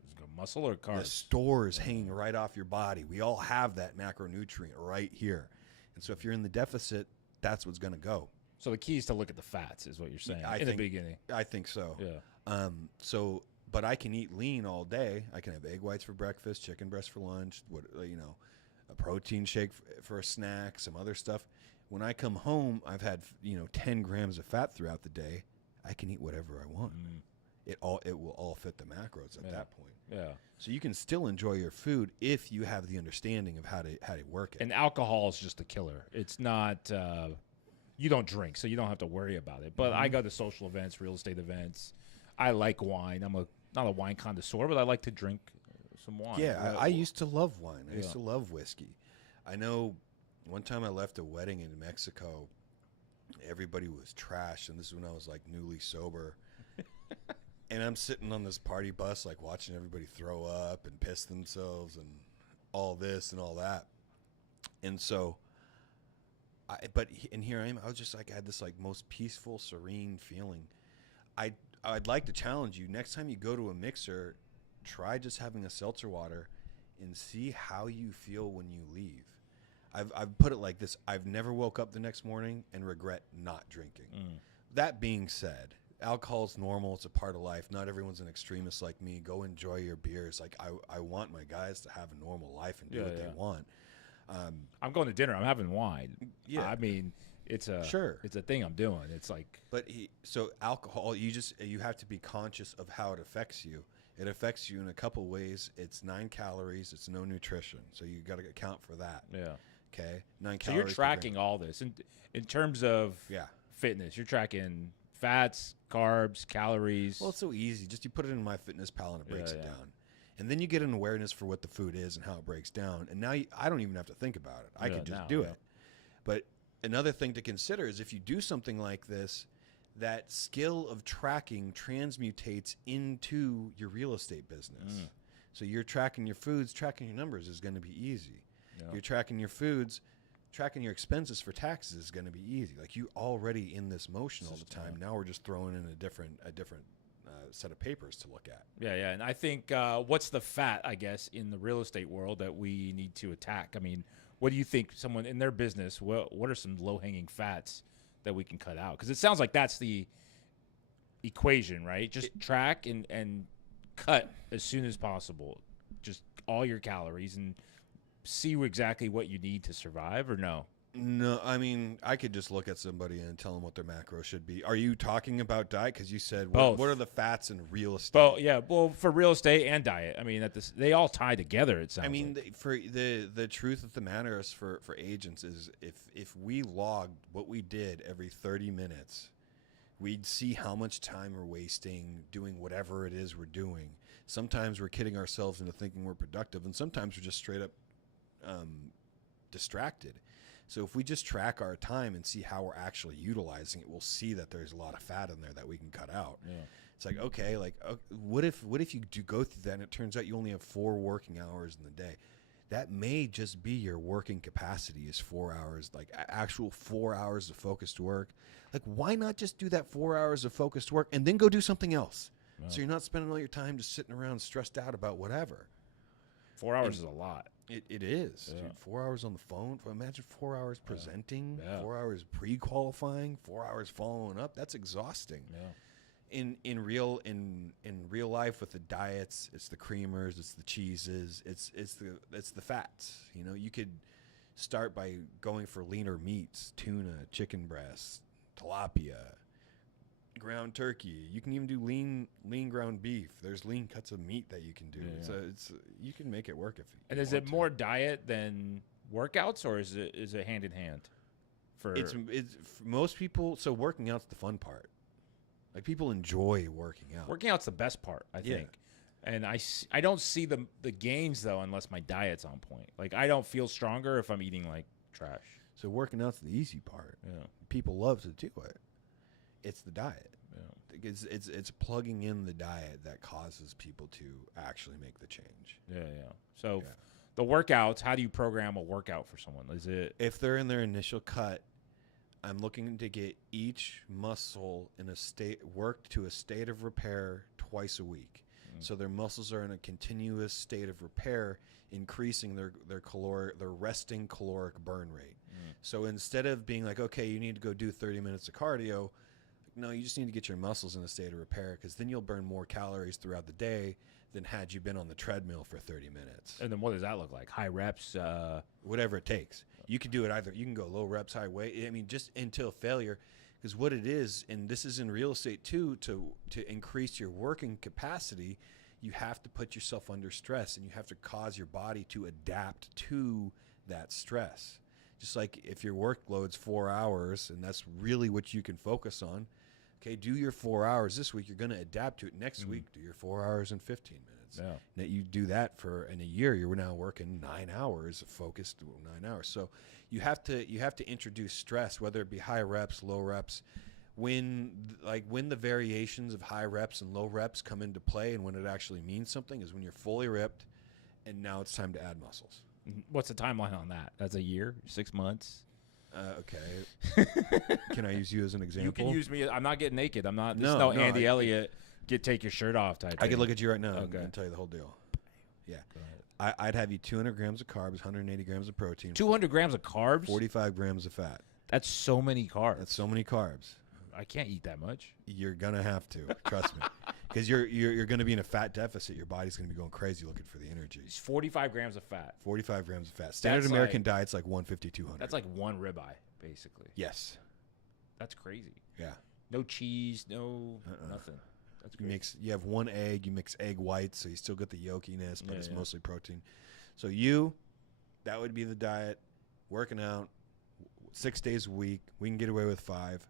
Does it go muscle or carbs? The stores hanging right off your body. We all have that macronutrient right here. And so if you're in the deficit, that's what's going to go. So the key is to look at the fats, is what you're saying, the beginning. I think so. Yeah. But I can eat lean all day. I can have egg whites for breakfast, chicken breast for lunch, a protein shake for a snack, some other stuff. When I come home, I've had 10 grams of fat throughout the day. I can eat whatever I want. It will all fit the macros at that point. Yeah. So you can still enjoy your food if you have the understanding of how to work it. And alcohol is just a killer. It's not. You don't drink, so you don't have to worry about it. But I go to social events, real estate events. I like wine. I'm not a wine connoisseur, but I like to drink some wine. Yeah, I used to love wine. I used to love whiskey. I know one time I left a wedding in Mexico. Everybody was trash, and this is when I was like newly sober. And I'm sitting on this party bus, like watching everybody throw up and piss themselves and all this and all that. And so, here I am. I was just like, I had this like most peaceful, serene feeling. I'd like to challenge you. Next time you go to a mixer, try just having a seltzer water and see how you feel when you leave. I've put it like this. I've never woke up the next morning and regret not drinking. That being said, alcohol's normal. It's a part of life. Not everyone's an extremist like me. Go enjoy your beers. Like I want my guys to have a normal life and do what they want. I'm going to dinner. I'm having wine. Yeah. I mean, it's a it's a thing I'm doing. It's like, but so alcohol, you have to be conscious of how it affects you. It affects you in a couple ways. It's 9 calories. It's no nutrition. So you got to account for that. yeah. Okay. 9 So calories. you're tracking all this in terms of fitness. You're tracking fats, carbs, calories. Well, it's so easy. Just you put it in MyFitnessPal and it breaks it down. And then you get an awareness for what the food is and how it breaks down. And now I don't even have to think about it. I can just do it. But another thing to consider is if you do something like this, that skill of tracking transmutates into your real estate business. So you're tracking your foods, tracking your numbers is going to be easy. You're tracking your foods, tracking your expenses for taxes is going to be easy. Like you already in this motion all the time. Now we're just throwing in a different set of papers to look at. Yeah. And I think what's the fat, I guess, in the real estate world that we need to attack? I mean, what do you think someone in their business, what are some low-hanging fats that we can cut out? Because it sounds like that's the equation, right? Just track and cut as soon as possible, just all your calories and see exactly what you need to survive, or no? No, I mean, I could just look at somebody and tell them what their macro should be. Are you talking about diet? Because you said, what are the fats in real estate? Well, for real estate and diet. I mean, they all tie together, it sounds like. For the truth of the matter is for agents is if we logged what we did every 30 minutes, we'd see how much time we're wasting doing whatever it is we're doing. Sometimes we're kidding ourselves into thinking we're productive, and sometimes we're just straight up distracted. So if we just track our time and see how we're actually utilizing it, we'll see that there's a lot of fat in there that we can cut out. Yeah. It's like, okay, what if you do go through that and it turns out you only have 4 working hours in the day? That may just be your working capacity is 4 hours, like actual 4 hours of focused work. Like, why not just do that 4 hours of focused work and then go do something else? Yeah. So you're not spending all your time just sitting around stressed out about whatever. 4 hours is a lot. It is. Yeah. Dude, 4 hours on the phone. Imagine 4 hours presenting, 4 hours pre-qualifying, 4 hours following up. That's exhausting. Yeah. In real life with the diets, it's the creamers, it's the cheeses, it's the fats. You know, you could start by going for leaner meats, tuna, chicken breast, tilapia, ground turkey. You can even do lean ground beef. There's lean cuts of meat that you can do. Yeah. It's you can make it work if you And is it more diet than workouts, or is it hand in hand? It's for most people. So working out's the fun part. Like people enjoy working out. Working out's the best part, I think. And I don't see the gains though unless my diet's on point. Like I don't feel stronger if I'm eating like trash. So working out's the easy part. Yeah. People love to do it. It's the diet. Yeah. It's plugging in the diet that causes people to actually make the change. Yeah. So the workouts, how do you program a workout for someone? Is it if they're in their initial cut, I'm looking to get each muscle in worked to a state of repair twice a week. So their muscles are in a continuous state of repair, increasing their resting caloric burn rate. So instead of being like, okay, you need to go do 30 minutes of cardio, no, you just need to get your muscles in a state of repair, because then you'll burn more calories throughout the day than had you been on the treadmill for 30 minutes. And then what does that look like? High reps? Whatever it takes. You can do it either. You can go low reps, high weight. I mean, just until failure. Because what it is, and this is in real estate too, to increase your working capacity, you have to put yourself under stress, and you have to cause your body to adapt to that stress. Just like if your workload's 4 hours, and that's really what you can focus on, okay, do your 4 hours this week. You're going to adapt to it. Next week, do your 4 hours and 15 minutes. Yeah. Now you do that in a year, you're now working 9 hours, focused 9 hours. So you have to introduce stress, whether it be high reps, low reps. When the variations of high reps and low reps come into play, and when it actually means something, is when you're fully ripped, and now it's time to add muscles. What's the timeline on that? That's a year, 6 months. Okay. Can I use you as an example? You can use me. I'm not getting naked. I'm not. This is no Andy Elliott. Take your shirt off type. I could look at you right now and tell you the whole deal. Yeah. I'd have you 200 grams of carbs, 180 grams of protein. 200 grams of carbs? 45 grams of fat. That's so many carbs. That's so many carbs. I can't eat that much. You're gonna have to, trust me, because you're gonna be in a fat deficit. Your body's gonna be going crazy looking for the energy. It's 45 grams of fat. 45 grams of fat. Standard That's American like- diet's like 150, 200. That's like one ribeye, basically. yes, That's crazy. yeah. No cheese, no Uh-uh. nothing. That's You great. you have one egg. You mix egg whites, so you still get the yolkiness, but Yeah, it's yeah. mostly protein. So that would be the diet. Working out 6 days a week. We can get away with 5.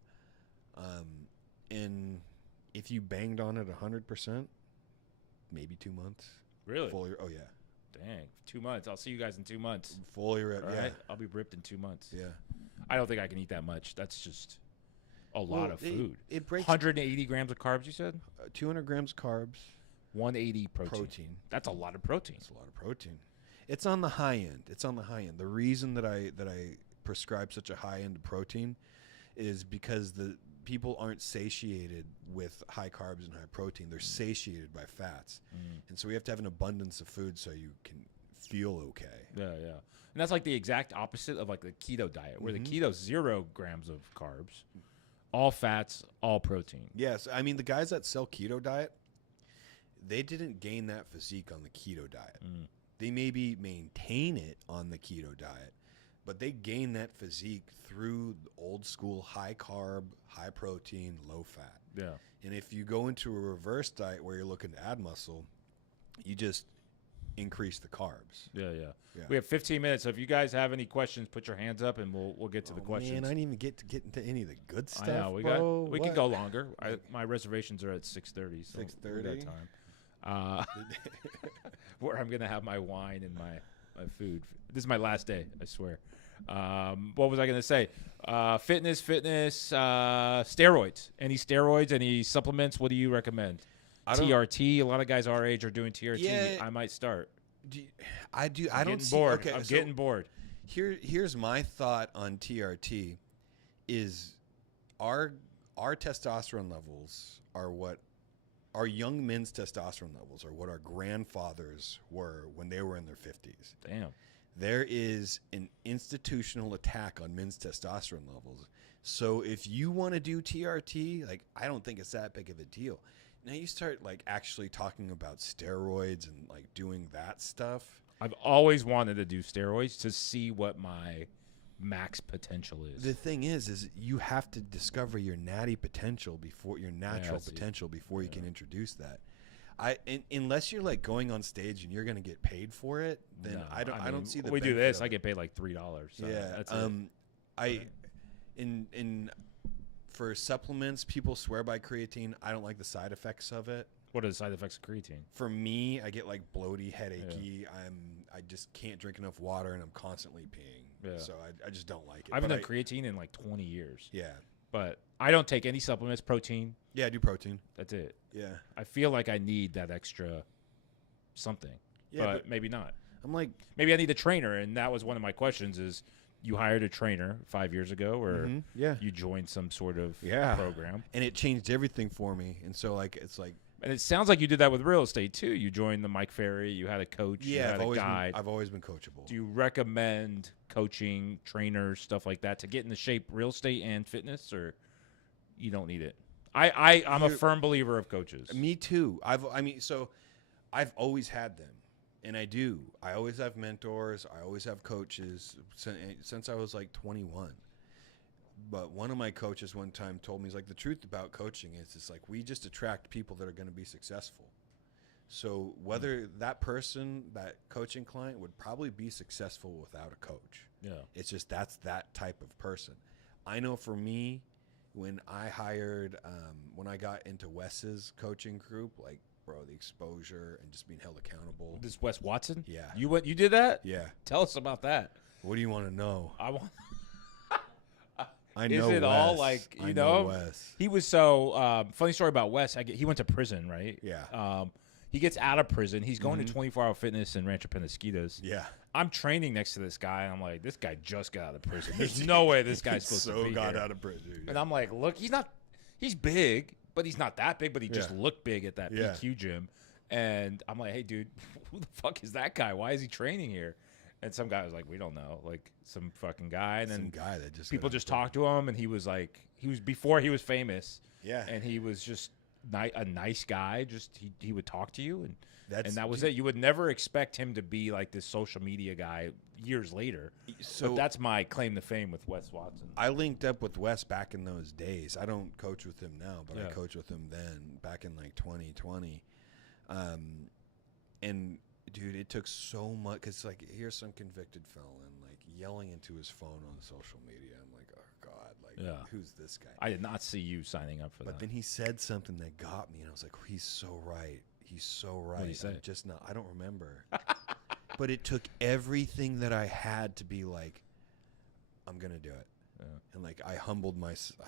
And if you banged on it 100%, maybe 2 months. Really? Fully. Oh yeah. Dang. 2 months. I'll see you guys in 2 months. Fully. All Yeah. right. I'll be ripped in 2 months. Yeah. I don't think I can eat that much. That's just a lot of food. It breaks 180 grams of carbs, you said? 200 grams carbs. 180 protein. Protein. That's a lot of protein. It's a lot of protein. It's on the high end. The reason that I prescribe such a high end of protein is because the people aren't satiated with high carbs and high protein. They're satiated by fats. And so we have to have an abundance of food so you can feel okay. Yeah, yeah. And that's like the exact opposite of like the keto diet, where the keto 0 grams of carbs, all fats, all protein. Yes, I mean the guys that sell keto diet, they didn't gain that physique on the keto diet. They maybe maintain it on the keto diet, but they gain that physique through the old school high carb, high protein, low fat. Yeah. And if you go into a reverse diet where you're looking to add muscle, you just increase the carbs. Yeah, yeah. Yeah. We have 15 minutes, so if you guys have any questions, put your hands up and we'll get to the questions. Man, I didn't even get into any of the good stuff. I know we bro. we can What? go longer. My reservations are at 6:30, so we got 6:30? time. Where I'm gonna have my wine and my food. This is my last day, I swear. What was I gonna say? Fitness, steroids. Any steroids? Any supplements? What do you recommend? I don't- TRT. A lot of guys our age are doing TRT. Yeah. I might start. I do. I I'm don't getting see. bored. Okay, I'm so getting bored. here's my thought on TRT is our testosterone levels are what our young men's testosterone levels are what our grandfathers were when they were in their 50s. Damn. There is an institutional attack on men's testosterone levels. So if you want to do TRT, like I don't think it's that big of a deal. Now you start like actually talking about steroids and like doing that stuff. I've always wanted to do steroids to see what my max potential is. The thing is you have to discover your natty potential before your natural see. potential before you can introduce that. Unless you're like going on stage and you're going to get paid for it, then No, I mean, don't see the. We do benefit this. of I it. get paid like $3. So Yeah. That's it. In for supplements, people swear by creatine. I don't like the side effects of it. What are the side effects of creatine? For me, I get like bloaty, headachy. I just can't drink enough water, and I'm constantly peeing. Yeah. So I just don't like it. I haven't But done creatine in like 20 years. Yeah. But I don't take any supplements, protein. Yeah, I do protein. That's it. Yeah. I feel like I need that extra something. Yeah, but maybe not. I'm like, Maybe I need a trainer, and that was one of my questions is you hired a trainer 5 years ago or yeah. you joined some sort of Yeah. program. And it changed everything for me. And so like it's like And it sounds like you did that with real estate too. You joined the Mike Ferry, you had a coach, you had a guide. I've always been coachable. Do you recommend coaching, trainers, stuff like that to get into shape real estate and fitness, or you don't need it? I'm a firm believer of coaches. Me too. I've always had them, and I do. I always have mentors. I always have coaches since I was like 21. But one of my coaches one time told me, he's like, the truth about coaching is it's like we just attract people that are going to be successful. So whether that person, that coaching client would probably be successful without a coach. Yeah. It's just that's that type of person. I know for me, when I hired, when I got into Wes's coaching group, like, bro, the exposure and just being held accountable. This Wes Watson? Yeah. You did that? Yeah. Tell us about that. What do you want to know? I want I Is know it Wes. all like, I you know know? Wes. He was so funny story about Wes. He went to prison, right? Yeah. He gets out of prison. He's going to 24-hour fitness in Rancho Penasquitos. Yeah. I'm training next to this guy, and I'm like, this guy just got out of prison. There's no way this guy's supposed to be got here. out of prison. And I'm like, look, he's big, but he's not that big, but he just looked big at that Yeah. PQ gym. And I'm like, hey, dude, who the fuck is that guy? Why is he training here? And some guy was like, we don't know, like some fucking guy. And Some then guy that just people got just out there. talked to him, and he was like, before he was famous, Yeah. and he was just a nice guy. Just he would talk to you, and That's that was it. You would never expect him to be like this social media guy years later. So But that's my claim to fame with Wes Watson. I linked up with Wes back in those days. I don't coach with him now, but I Yeah. coached with him then back in like 2020. And dude, it took so much because like here's some convicted felon like yelling into his phone on social media. I'm like, oh god, like Yeah. who's this guy? I did not see you signing up for But that. then he said something that got me, and I was like, he's so right. He's so right. What'd he say? I'm just not. I don't remember. But it took everything that I had to be like, I'm gonna do it. Yeah. And like I humbled myself,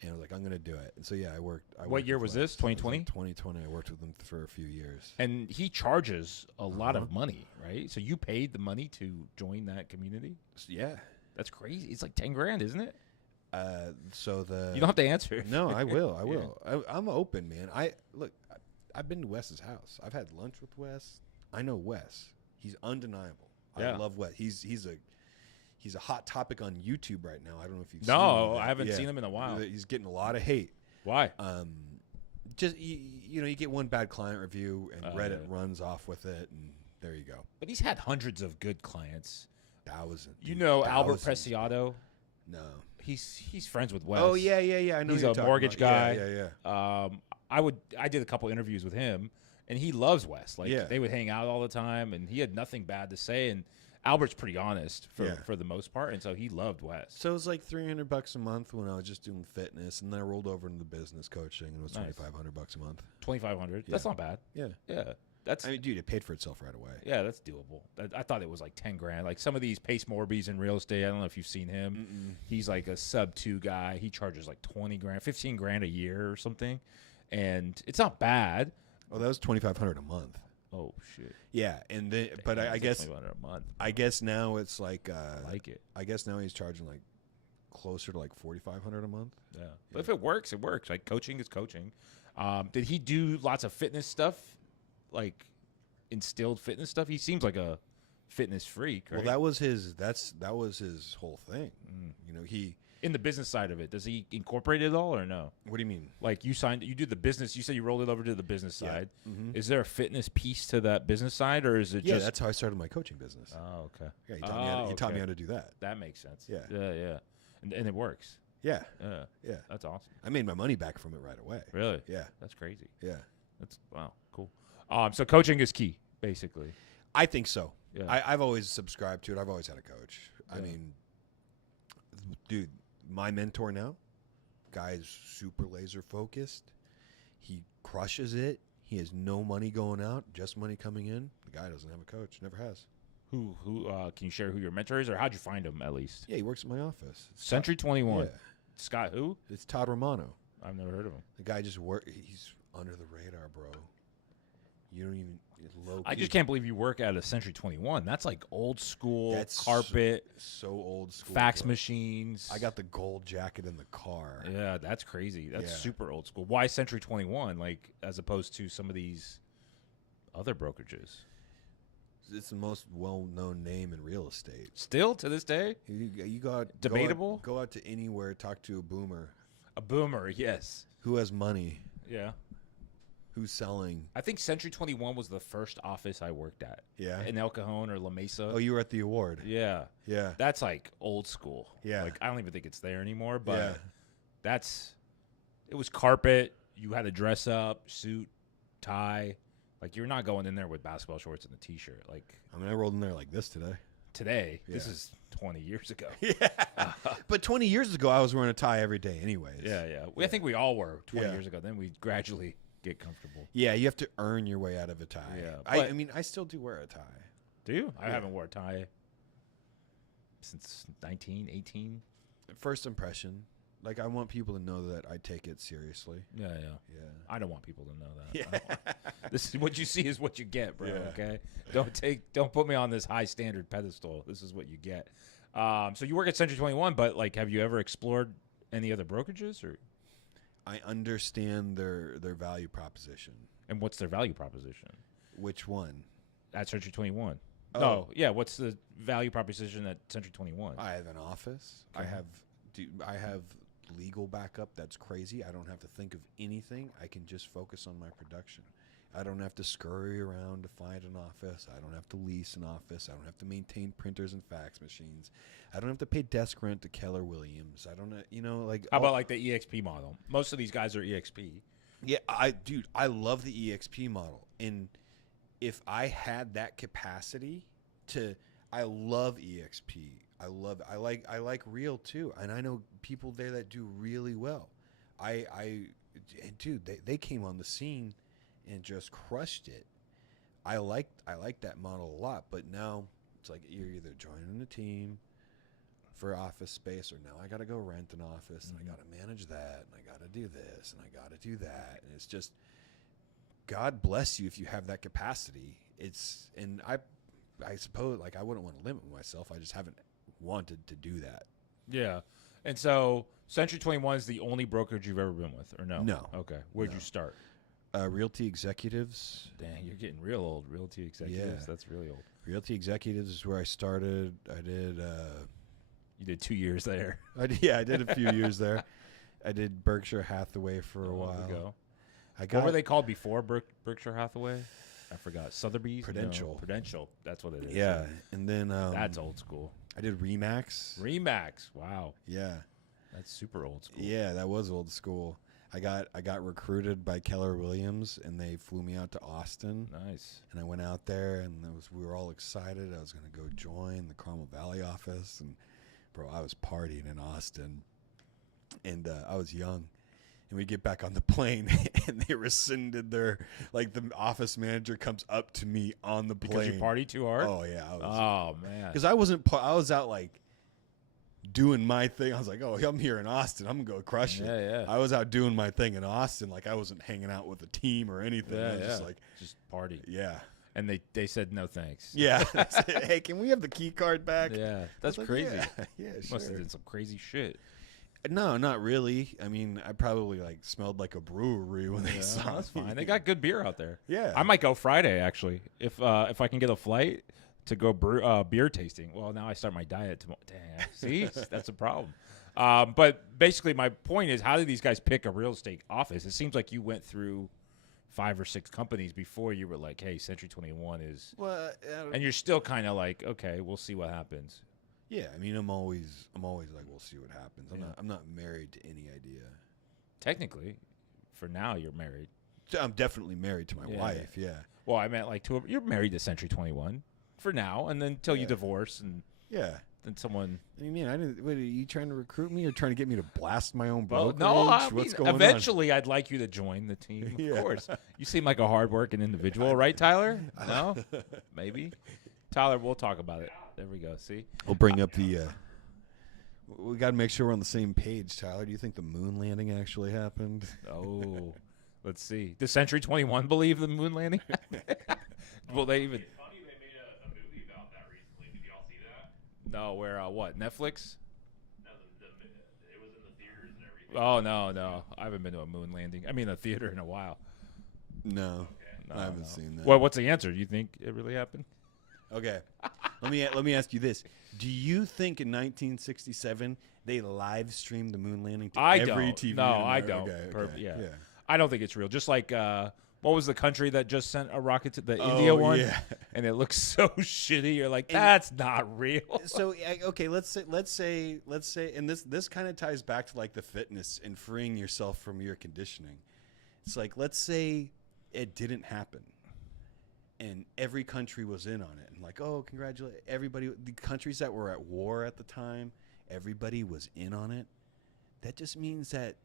and I was like, I'm gonna do it. And so yeah, I worked. What year was this? 2020? 2020. I worked with him for a few years. And he charges a lot Uh-huh. of money, right? So you paid the money to join that community? So, yeah. That's crazy. It's like 10 grand, isn't it? So the You don't have to answer. No, I will. I Yeah. will. I'm open, man. I've been to Wes's house. I've had lunch with Wes. I know Wes. He's undeniable. Yeah. I love Wes. He's a hot topic on YouTube right now. I don't know if you've No, seen him. I haven't Yeah. seen him in a while. He's getting a lot of hate. Why? Just you get one bad client review and Reddit yeah. runs off with it, and there you go. But he's had hundreds of good clients. Thousands. You know Albert thousands. Preciado? No. He's friends with Wes. Oh yeah. I know He's who you're a talking mortgage about. guy. Yeah. I did a couple interviews with him, and he loves Wes. Like Yeah. they would hang out all the time, and he had nothing bad to say. And Albert's pretty honest for the most part, and so he loved Wes. So it was like $300 a month when I was just doing fitness, and then I rolled over into the business coaching, and it was Nice. $2,500 a month. 2,500. That's Yeah. not bad. Yeah. Yeah, that's I mean, dude, it paid for itself right away. yeah, that's doable. I thought it was like 10 grand. Like some of these Pace Morbies in real estate. I don't know if you've seen him. He's like a sub 2 guy. He charges like 20 grand, 15 grand a year or something, and it's not bad. Oh, that was $2,500 a month. Oh shit! Yeah, and then, but Damn, I it's guess, 2,500 a month. I guess now it's like, I like it. I guess now he's charging like closer to like $4,500 a month. Yeah. But if it works, it works. Like coaching is coaching. Did he do lots of fitness stuff? Like instilled fitness stuff? He seems like a fitness freak, right? Well, that was his whole thing. You know, in the business side of it, does he incorporate it all or no? what do you mean? Like you did the business, you said you rolled it over to the business Yeah. side. Mhm. Is there a fitness piece to that business side, or is it Yeah, just that's how I started my coaching business. Oh, okay. Yeah, he taught me how to do that. That makes sense. Yeah. Yeah. And it works. Yeah, Yeah. yeah. That's awesome. I made my money back from it right away. Really? Yeah, That's crazy. yeah. That's wow, cool. So coaching is key, basically. I think so. Yeah. I've always subscribed to it. I've always had a coach. I Yeah. mean, dude, my mentor now, guy is super laser focused. He crushes it. He has no money going out, just money coming in. The guy doesn't have a coach. Never has. Who can you share who your mentor is, or how'd you find him at least? Yeah, he works at my office. It's Century 21. Yeah. Scott who? It's Todd Romano. I've never heard of him. The guy just he's under the radar, bro. You don't even low. I just can't believe you work at a Century 21. That's like old school That's carpet, so old school. fax bro. machines. I got the gold jacket in the car. Yeah, that's crazy. That's Yeah. super old school. Why Century 21? Like as opposed to some of these other brokerages. It's the most well-known name in real estate. Still to this day, You got Debatable? Go out to anywhere, talk to a boomer a boomer. Yes. who has money, Yeah. who's selling. I think Century 21 was the first office I worked at. Yeah. In El Cajon or La Mesa. Oh, you were at the award. Yeah. Yeah. That's like old school. Yeah. Like I don't even think it's there anymore, but Yeah. it was carpet. You had to dress up, suit, tie. Like you're not going in there with basketball shorts and a t-shirt. Like I mean, I rolled in there like this today. today, this Yeah. is 20 years ago. Yeah. But 20 years ago, I was wearing a tie every day anyways. Yeah. I think we all were 20 Yeah. years ago. Then we gradually get comfortable. Yeah, you have to earn your way out of a tie. Yeah, I but- mean, I still do wear a tie. Do you? I Yeah. haven't worn a tie since 19, 18. First impression. Like, I want people to know that I take it seriously. Yeah. Yeah. I don't want people to know that. Yeah. This is what you see is what you get, bro. Yeah. Okay, don't put me on this high standard pedestal. This is what you get. So you work at Century 21, but like, have you ever explored any other brokerages, or I understand their value proposition. and what's their value proposition Which one? at Century 21? No, yeah. What's the value proposition at Century 21? I have an office. Okay. I have legal backup. That's crazy. I don't have to think of anything. I can just focus on my production. I don't have to scurry around to find an office. I don't have to lease an office. I don't have to maintain printers and fax machines. I don't have to pay desk rent to Keller Williams. I don't, like. How about like the EXP model? Most of these guys are EXP. Yeah, I love the EXP model, and if I had that capacity I love EXP. I like Real too, and I know people there that do really well. Dude, they came on the scene and just crushed it. I like that model a lot, but now it's like you're either joining a team for office space, or now I got to go rent an office, and I got to manage that, and I got to do this, and I got to do that, and it's just, God bless you if you have that capacity. And I suppose, like, I wouldn't want to limit myself. I just haven't wanted to do that. Yeah. And so Century 21 is the only brokerage you've ever been with, or no? No. Okay. Where'd No. you start? Realty Executives. Dang, you're getting real old. Realty Executives. Yeah. That's really old. Realty Executives is where I started. I did. You did 2 years there. I did a few years there. I did Berkshire Hathaway for a while. Ago. I got What were they called before Berkshire Hathaway? I forgot. Sotheby's? Prudential. No, Prudential. That's what it is. Yeah, and then That's old school. I did Remax. Remax. Wow. Yeah, That's super old school. yeah, that was old school. I got recruited by Keller Williams, and they flew me out to Austin. Nice. And I went out there, and we were all excited. I was going to go join the Carmel Valley office, and bro, I was partying in Austin, and I was young. And we get back on the plane, and they rescinded their, like, the office manager comes up to me on the plane. Because you party too hard? Oh yeah, Oh, man. because I was out like doing my thing. I was like, oh, I'm here in Austin. I'm gonna go crush it. Yeah, yeah. I was out doing my thing in Austin. Like, I wasn't hanging out with a team or anything. I Yeah, was yeah. just like, Just party. yeah. And they said no thanks. Yeah. I said, hey, can we have the key card back? Yeah. I That's was like, crazy. Yeah, Must have sure. done some crazy shit. No, not really. I mean, I probably like smelled like a brewery when they Yeah, saw that's me. fine. They got good beer out there. Yeah. I might go Friday, actually, if I can get a flight to go beer tasting. Well, now I start my diet tomorrow. Damn. See? That's a problem. But basically, my point is, how do these guys pick a real estate office? It seems like you went through 5 or 6 companies before you were like, hey, Century 21 is... Well, And you're still kind of like, okay, we'll see what happens. yeah. I mean, I'm always like, we'll see what happens. Yeah. I'm not married to any idea. Technically, for now, you're married. I'm definitely married to my Yeah. wife. Yeah. Well, I meant like you're married to Century 21 for now, and then until you Yeah. divorce, and Yeah. then someone... What do you mean? What, are you trying to recruit me or trying to get me to blast my own Well, brokerage? no, I What's mean, going on? eventually I'd like you to join the team, of Yeah. course. You seem like a hardworking individual, right, Tyler? No? Maybe? Tyler, we'll talk about it. There we go, see? We'll bring up the. We got to make sure we're on the same page, Tyler. Do you think the moon landing actually happened? Oh, let's see. Does Century 21 believe the moon landing? Will they even... It's funny they made a movie about that recently. Did y'all see that? No, where, what, Netflix? No, it was in the theaters and everything. Oh, no. I haven't been to a moon landing. I mean, a theater in a while. No, No, I haven't no. seen that. Well, what's the answer? Do you think it really happened? Okay, let me ask you this: do you think in 1967 they live streamed the moon landing to I every don't. TV? No, in I America? don't. Okay, Yeah. I don't think it's real. Just like what was the country that just sent a rocket to the Oh, India one? yeah. And it looks so shitty. You're like, that's not real. So okay, let's say, and this kind of ties back to like the fitness and freeing yourself from your conditioning. It's like, let's say it didn't happen, and every country was in on it, and like, oh, congratulate everybody. The countries that were at war at the time, everybody was in on it. That just means that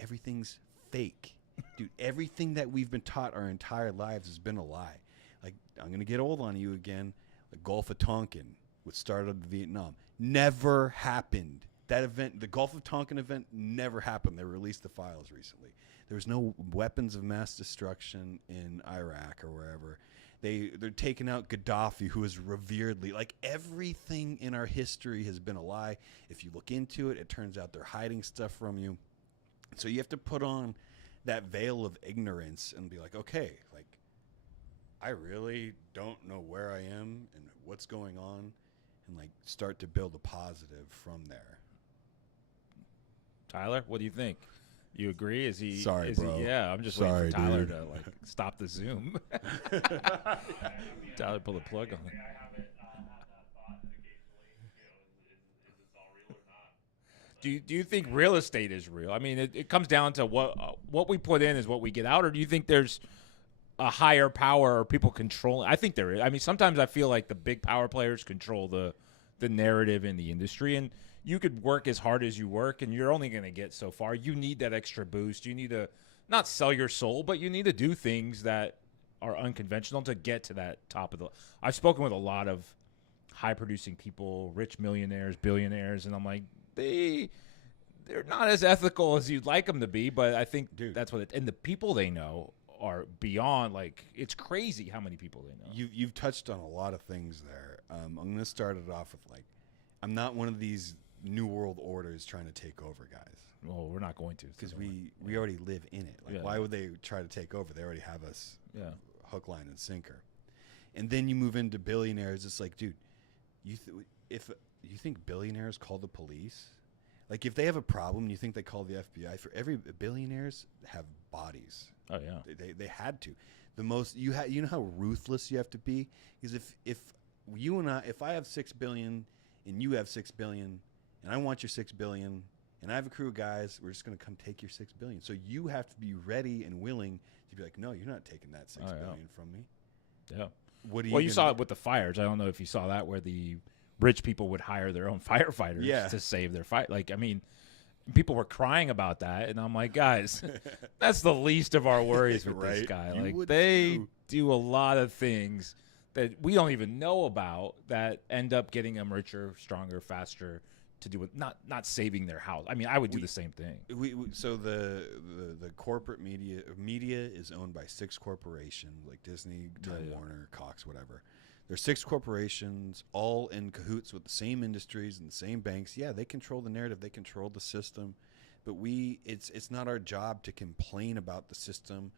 everything's fake, dude. Everything that we've been taught our entire lives has been a lie. Like, I'm gonna get old on you again. The Gulf of Tonkin, which started Vietnam, never happened. That event, the Gulf of Tonkin event, never happened. They released the files recently. There was no weapons of mass destruction in Iraq or wherever. They're taking out Gaddafi, who is reveredly, like, everything in our history has been a lie. If you look into it, it turns out they're hiding stuff from you. So you have to put on that veil of ignorance and be like, okay, like, I really don't know where I am and what's going on and like start to build a positive from there. Tyler, what do you think? You agree? Is he? Sorry, is bro. He, yeah, I'm just Sorry, waiting for Tyler dude. to like stop the Zoom. Tyler, pull the plug on it. I haven't had that thought occasionally. Is this all real or not? Do you think real estate is real? I mean, it comes down to what we put in is what we get out, or do you think there's a higher power or people controlling? I think there is. I mean, sometimes I feel like the big power players control the narrative in the industry, and you could work as hard as you work, and you're only going to get so far. You need that extra boost. You need to not sell your soul, but you need to do things that are unconventional to get to that top of the. I've spoken with a lot of high-producing people, rich millionaires, billionaires, and I'm like, they're not as ethical as you'd like them to be, but I think that's what and the people they know are beyond, like, it's crazy how many people they know. You've touched on a lot of things there. I'm going to start it off with, like, I'm not one of these New World Orders trying to take over, guys. Well, we're not going to. Because we already live in it. Like, why would they try to take over? They already have us hook, line, and sinker. And then you move into billionaires. It's like, dude, if you think billionaires call the police? Like, if they have a problem, you think they call the FBI? For every billionaires have bodies. Oh yeah, they had to. The most you know how ruthless you have to be is if you and if I have $6 billion and you have $6 billion and I want your $6 billion and I have a crew of guys, we're just going to come take your $6 billion. So you have to be ready and willing to be like, no, you're not taking that $6 billion from me. Yeah. What do you? Well, you saw it with the fires. I don't know if you saw that, where the rich people would hire their own firefighters to save their fight. Like, I mean, people were crying about that, and I'm like, guys, that's the least of our worries with this guy. Like, they do a lot of things that we don't even know about that end up getting them richer, stronger, faster to do with not saving their house. I mean, I would do the same thing. So the corporate media is owned by 6 corporations, like Disney, Time Warner, Cox, whatever. There's 6 corporations, all in cahoots with the same industries and the same banks. Yeah, they control the narrative, they control the system, but it's not our job to complain about the system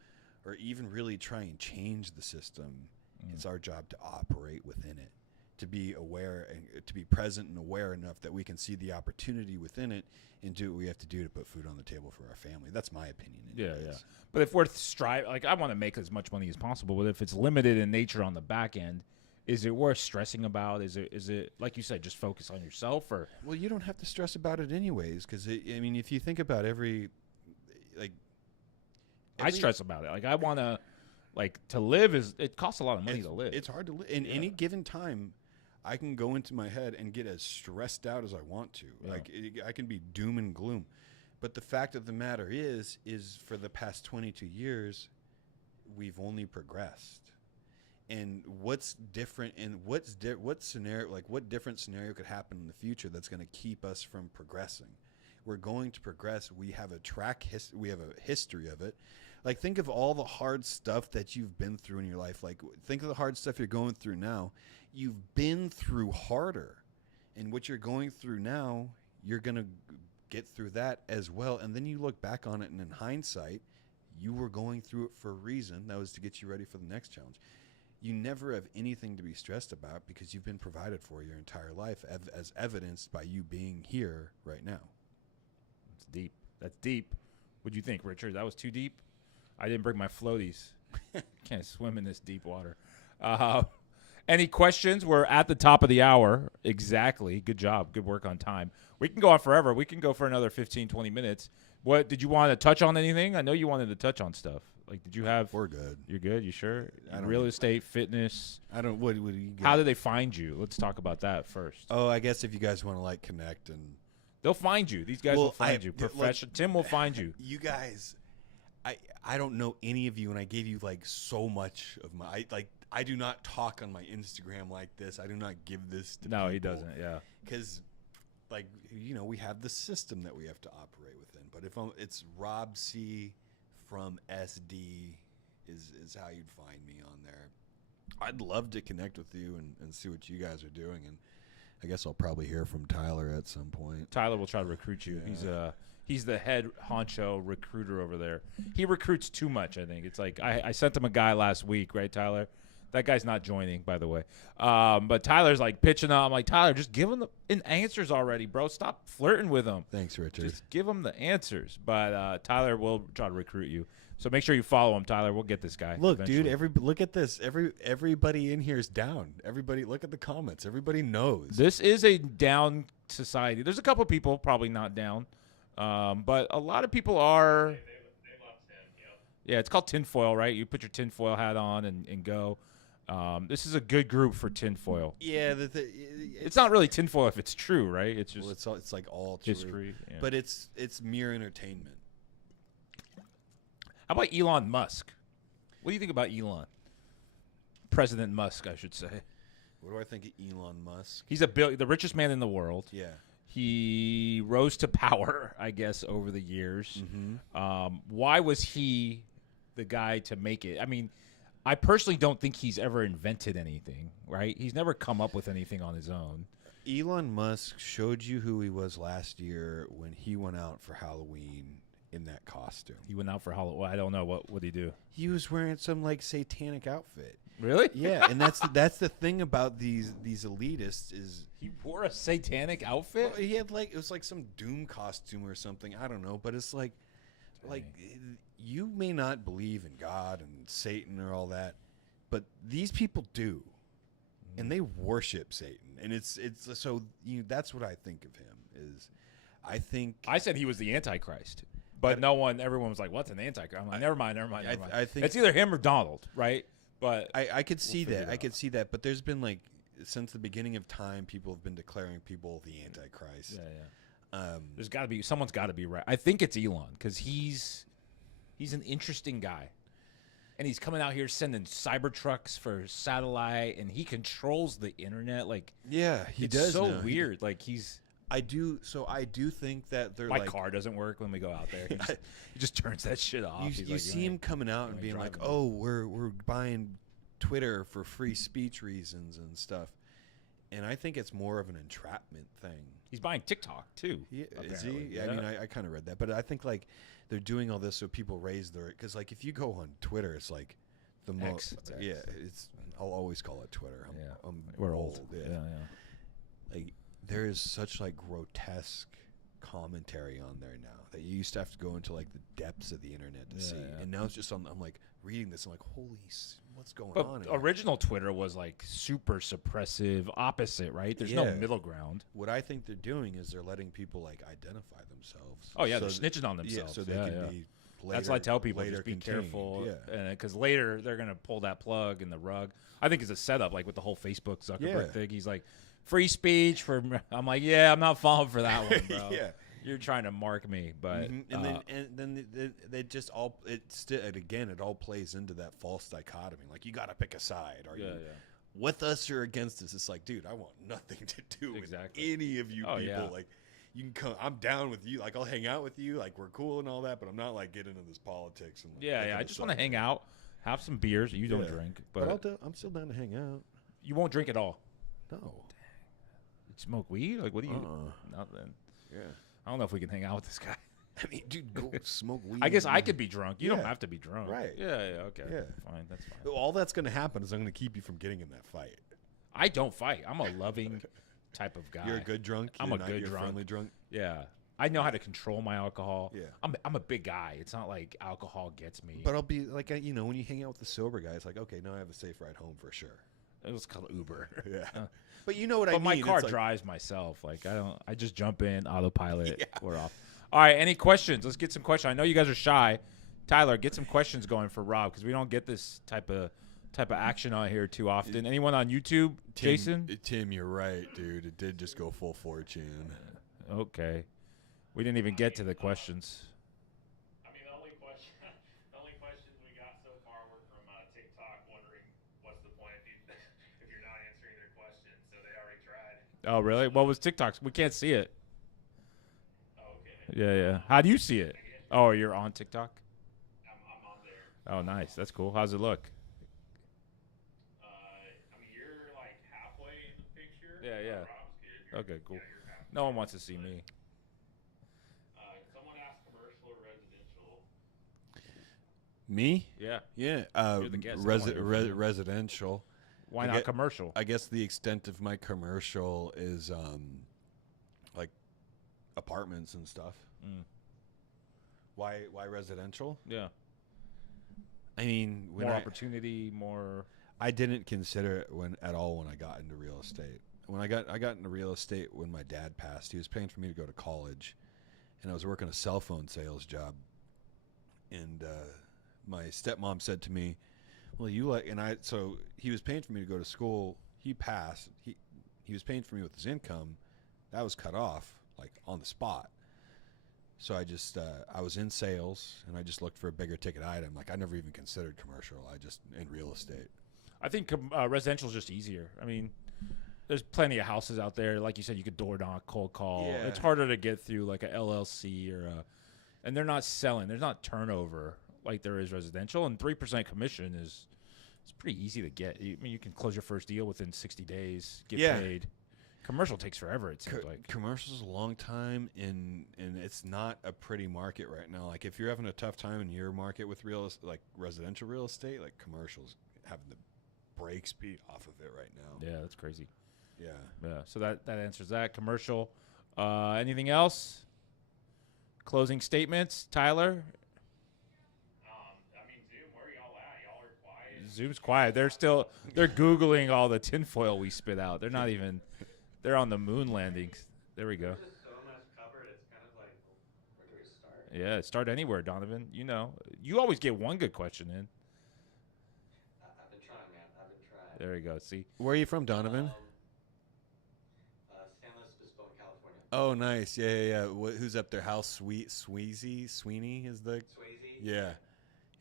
or even really try and change the system. It's our job to operate within it, to be aware and to be present and aware enough that we can see the opportunity within it and do what we have to do to put food on the table for our family. That's my opinion. Yeah. But if we're striving, like, I want to make as much money as possible, but if it's limited in nature on the back end, is it worth stressing about? Is it like you said, just focus on yourself? Or well, you don't have to stress about it anyways, because I mean, if you think about I stress about it. Like, I want to, like, to live it costs a lot of money to live. It's hard to live. In any given time, I can go into my head and get as stressed out as I want to. Yeah. Like, I can be doom and gloom. But the fact of the matter is for the past 22 years, we've only progressed. And what's different, and what different scenario could happen in the future that's going to keep us from progressing? We're going to progress. We have we have a history of it. Like, think of all the hard stuff that you've been through in your life. Like, think of the hard stuff you're going through now. You've been through harder, and what you're going through now, you're going to get through that as well. And then you look back on it, and in hindsight, you were going through it for a reason. That was to get you ready for the next challenge. You never have anything to be stressed about because you've been provided for your entire life, as evidenced by you being here right now. It's deep. That's deep. What'd you think, Richard? That was too deep? I didn't bring my floaties. Can't swim in this deep water. Any questions? We're at the top of the hour. Exactly. Good job. Good work on time. We can go on forever. We can go for another 15, 20 minutes. What did you want to touch on? Anything? I know you wanted to touch on stuff. Like, did you have? We're good. You're good. You sure? Real estate, fitness. I don't. What do you? How do they find you? Let's talk about that first. Oh, I guess if you guys want to like connect and they'll find you. These guys will find you. Tim will find you. You guys, I don't know any of you, and I gave you like so much of my I do not talk on my Instagram like this. I do not give this to people. No, he doesn't. Yeah, because we have the system that we have to operate within. But if it's Rob C from SD is how you'd find me on there. I'd love to connect with you and see what you guys are doing, and I guess I'll probably hear from Tyler at some point. Tyler will try to recruit you. Yeah. He's the head honcho recruiter over there. He recruits too much, I think. It's like I sent him a guy last week, right, Tyler, That guy's not joining, by the way. But Tyler's like pitching up. I'm like, Tyler, just give him the answers already, bro. Stop flirting with him. Thanks, Richard. Just give him the answers. But Tyler will try to recruit you. So make sure you follow him, Tyler. We'll get this guy. Look, eventually. dude. Look at this. Everybody in here is down. Everybody, look at the comments. Everybody knows. This is a down society. There's a couple people probably not down, but a lot of people are. They love Tim. Yep. Yeah, it's called tinfoil, right? You put your tinfoil hat on and go. This is a good group for tinfoil. Yeah, It's not really tinfoil if it's true, right? It's just it's like all true. history. Yeah. But it's mere entertainment. How about Elon Musk? What do you think about Elon? President Musk, I should say. What do I think of Elon Musk? He's the richest man in the world. Yeah. He rose to power, I guess, over the years. Mm-hmm. Why was he the guy to make it? I mean, I personally don't think he's ever invented anything, right? He's never come up with anything on his own. Elon Musk showed you who he was last year when he went out for Halloween in that costume. He went out for Halloween. Well, I don't know. What did he do? He was wearing some like satanic outfit. Really? Yeah, and that's the thing about these elitists is He wore a satanic outfit? well, he had like it was like some doom costume or something. I don't know, but it's like you may not believe in God and Satan or all that, but these people do, and they worship Satan, and it's so that's what I think of him is. I said he was the Antichrist, but everyone was like, "What's an Antichrist?" I'm like, never mind. I think it's either him or Donald, right? But I could see figure that. it I out. could see that. But there's been like since the beginning of time, people have been declaring people the Antichrist. yeah. There's got to be someone's got to be right. I think it's Elon because he's an interesting guy, and he's coming out here sending Cybertrucks for satellite, and he controls the internet. Like, Yeah, he it's does. so now. weird. Like he's. I do think that they're My like car doesn't work when we go out there. He just turns that shit off. you, He's you like, see him coming out and ain't being like, driving "Oh, we're buying Twitter for free speech reasons and stuff," and I think it's more of an entrapment thing. He's buying TikTok too. Yeah, is he? apparently. Yeah, I mean, I kind of read that, but I think like they're doing all this so people raise their because like if you go on Twitter, it's like the most. It's X. Yeah, I'll always call it Twitter. We're old. Yeah. Like there is such like grotesque commentary on there now that you used to have to go into like the depths of the internet to see, and now it's just I'm like reading this. I'm like, what's going But on? original Twitter was like super suppressive, opposite, right? There's no Yeah. middle ground. What I think they're doing is they're letting people like identify themselves. Oh yeah, so they're snitching on themselves. Yeah, so they can be. Later, That's why I tell people later just be contained. careful, Yeah. because later they're gonna pull that plug in the rug. I think it's a setup, like with the whole Facebook Zuckerberg Yeah. thing. He's like, free speech for. I'm like, yeah, I'm not falling for that one, bro. Yeah. You're trying to mark me, but Mhm. And then they just all it all plays into that false dichotomy. Like you got to pick a side. Are you with us or against us? It's like, dude, I want nothing to do Exactly. with any of you Oh, people. yeah. Like you can come. I'm down with you. Like I'll hang out with you. Like we're cool and all that. But I'm not like getting into this politics. And like, yeah. picking I a just want to side. hang out, have some beers. You don't Yeah. drink, But but I'm still down to hang out. you won't drink at all. No. You smoke weed? Like what do you? Nothing. Yeah. I don't know if we can hang out with this guy. I mean, dude, go smoke weed. I guess I could be drunk. You don't Yeah. have to be drunk. Right. Yeah, okay. Yeah. Fine, that's fine. All that's going to happen is I'm going to keep you from getting in that fight. I don't fight. I'm a loving type of guy. You're a good drunk. I'm You're a not good your drunk. friendly drunk. Yeah. I know how to control my alcohol. Yeah. I'm a big guy. It's not like alcohol gets me. But I'll be like, when you hang out with the sober guy, it's like, okay, now I have a safe ride home for sure. It was called Uber. Yeah. But you know what I But mean. my car It's like- drives myself. Like I just jump in, autopilot, Yeah. we're off. All right, any questions? Let's get some questions. I know you guys are shy. Tyler, get some questions going for Rob because we don't get this type of action on here too often. Anyone on YouTube? Jason? Tim, you're right, dude. It did just go full fortune. Okay. We didn't even get to the questions. I mean, the only questions we got so far were from TikTok, wondering what's the point if you're not answering their questions. So they already tried. Oh, really? What was TikTok's? We can't see it. Oh, okay. Yeah. How do you see it? Oh, you're on TikTok? I'm on there. Oh, nice. That's cool. How's it look? I mean, you're like halfway in the picture. Yeah. Rob's good. You're- Okay, cool. Yeah, you're halfway. No one wants to see me. Someone asked commercial or residential. Me? Yeah. Yeah. You're the guest. I wanna hear from you. Residential. Why I not get- commercial? I guess the extent of my commercial is like apartments and stuff. Mm. Why residential? Yeah. I mean, when More opportunity, more. I didn't consider it when I got into real estate. When I got into real estate when my dad passed. He was paying for me to go to college, and I was working a cell phone sales job. And my stepmom said to me, "Well, so he was paying for me to go to school. He passed. He was paying for me with his income. That was cut off like on the spot. So I was in sales, and I just looked for a bigger ticket item. Like I never even considered commercial. I just in real estate. I think residential is just easier. I mean, there's plenty of houses out there. Like you said, you could door knock, cold call. Yeah. It's harder to get through like a LLC and they're not selling. There's not turnover like there is residential, and 3% commission it's pretty easy to get. I mean, you can close your first deal within 60 days, get Yeah. paid. Commercial takes forever. It seems like. Commercial's a long time, and it's not a pretty market right now. Like if you're having a tough time in your market with residential real estate, like commercials having the brakes beat off of it right now. Yeah, that's crazy. Yeah. Yeah, so that answers that. Commercial. Anything else? Closing statements, Tyler. I mean, Zoom, where are y'all at? Y'all are quiet. Zoom's quiet. They're Googling all the tinfoil we spit out. They're not even. They're on the moon landings. There we go. There's just so much covered. It's kind of like, where do we start? Yeah, start anywhere, Donovan. You know, you always get one good question in. I've been trying, man. I've been trying. There you go. See, Where are you from, Donovan? San Luis Obispo, California. Oh, nice. Yeah. Who's up there? Hal Sweeney is the. Swayze. Yeah,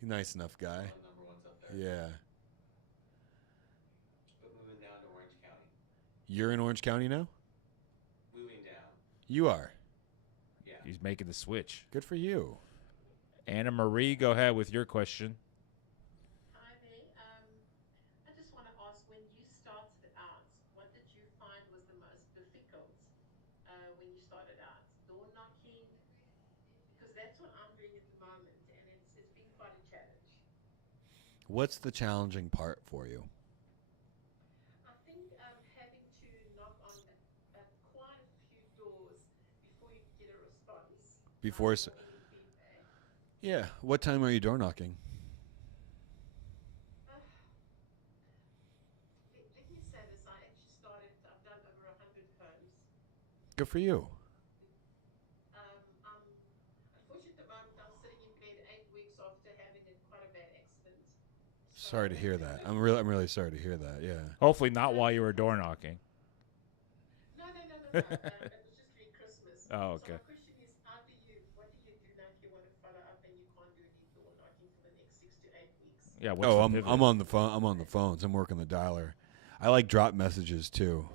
he's a nice enough guy. One of the number ones up there. Yeah. But moving down to Orange County. You're in Orange County now. Moving down. You are. Yeah. he's making the switch. Good for you. Anna Marie, go ahead with your question. Hi there. I just want to ask, when you started out, what did you find was the most difficult when you started out? Door knocking? Because that's what I'm doing at the moment, and it's been quite a challenge. What's the challenging part for you? I think having to knock on quite a few doors before you get a response. Before or s- any feedback. Yeah. What time are you door knocking? Let me say this. I've done over 100 homes. Good for you. I'm unfortunately at the moment I'm sitting in bed 8 weeks after having quite a bad accident. Sorry to hear that. I'm really sorry to hear that. Yeah. Hopefully not while you were door knocking. No. It was just during Christmas. Oh, okay. So my question is, what do you do now if you want to follow up and you can't do any door knocking for the next 6 to 8 weeks? Yeah. I'm on the phone. I'm on the phones. I'm working the dialer. I like drop messages too.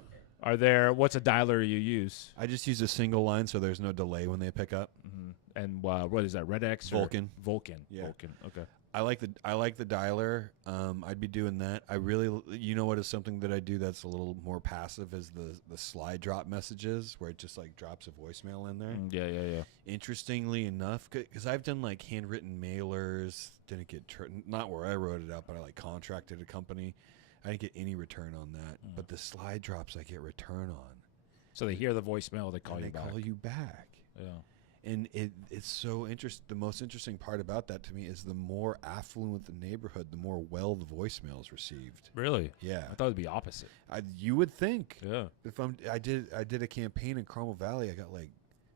What's a dialer you use? I just use a single line so there's no delay when they pick up. Mm-hmm. And what is that? Red X or Vulcan. Vulcan. Yeah. Vulcan. Okay. I like the dialer. I'd be doing that. You know what is something that I do that's a little more passive is the slide drop messages where it just like drops a voicemail in there. Yeah. Interestingly enough, because I've done like handwritten mailers, didn't get not where I wrote it up, but I like contracted a company. I didn't get any return on that, but the slide drops I get return on. So they hear the voicemail, they call and you they back. call you back. Yeah. And it's so interesting. The most interesting part about that to me is the more affluent the neighborhood, the more well the voicemail is received. Really? Yeah, I thought it'd be opposite. you would think. Yeah. If I did a campaign in Carmel Valley, I got like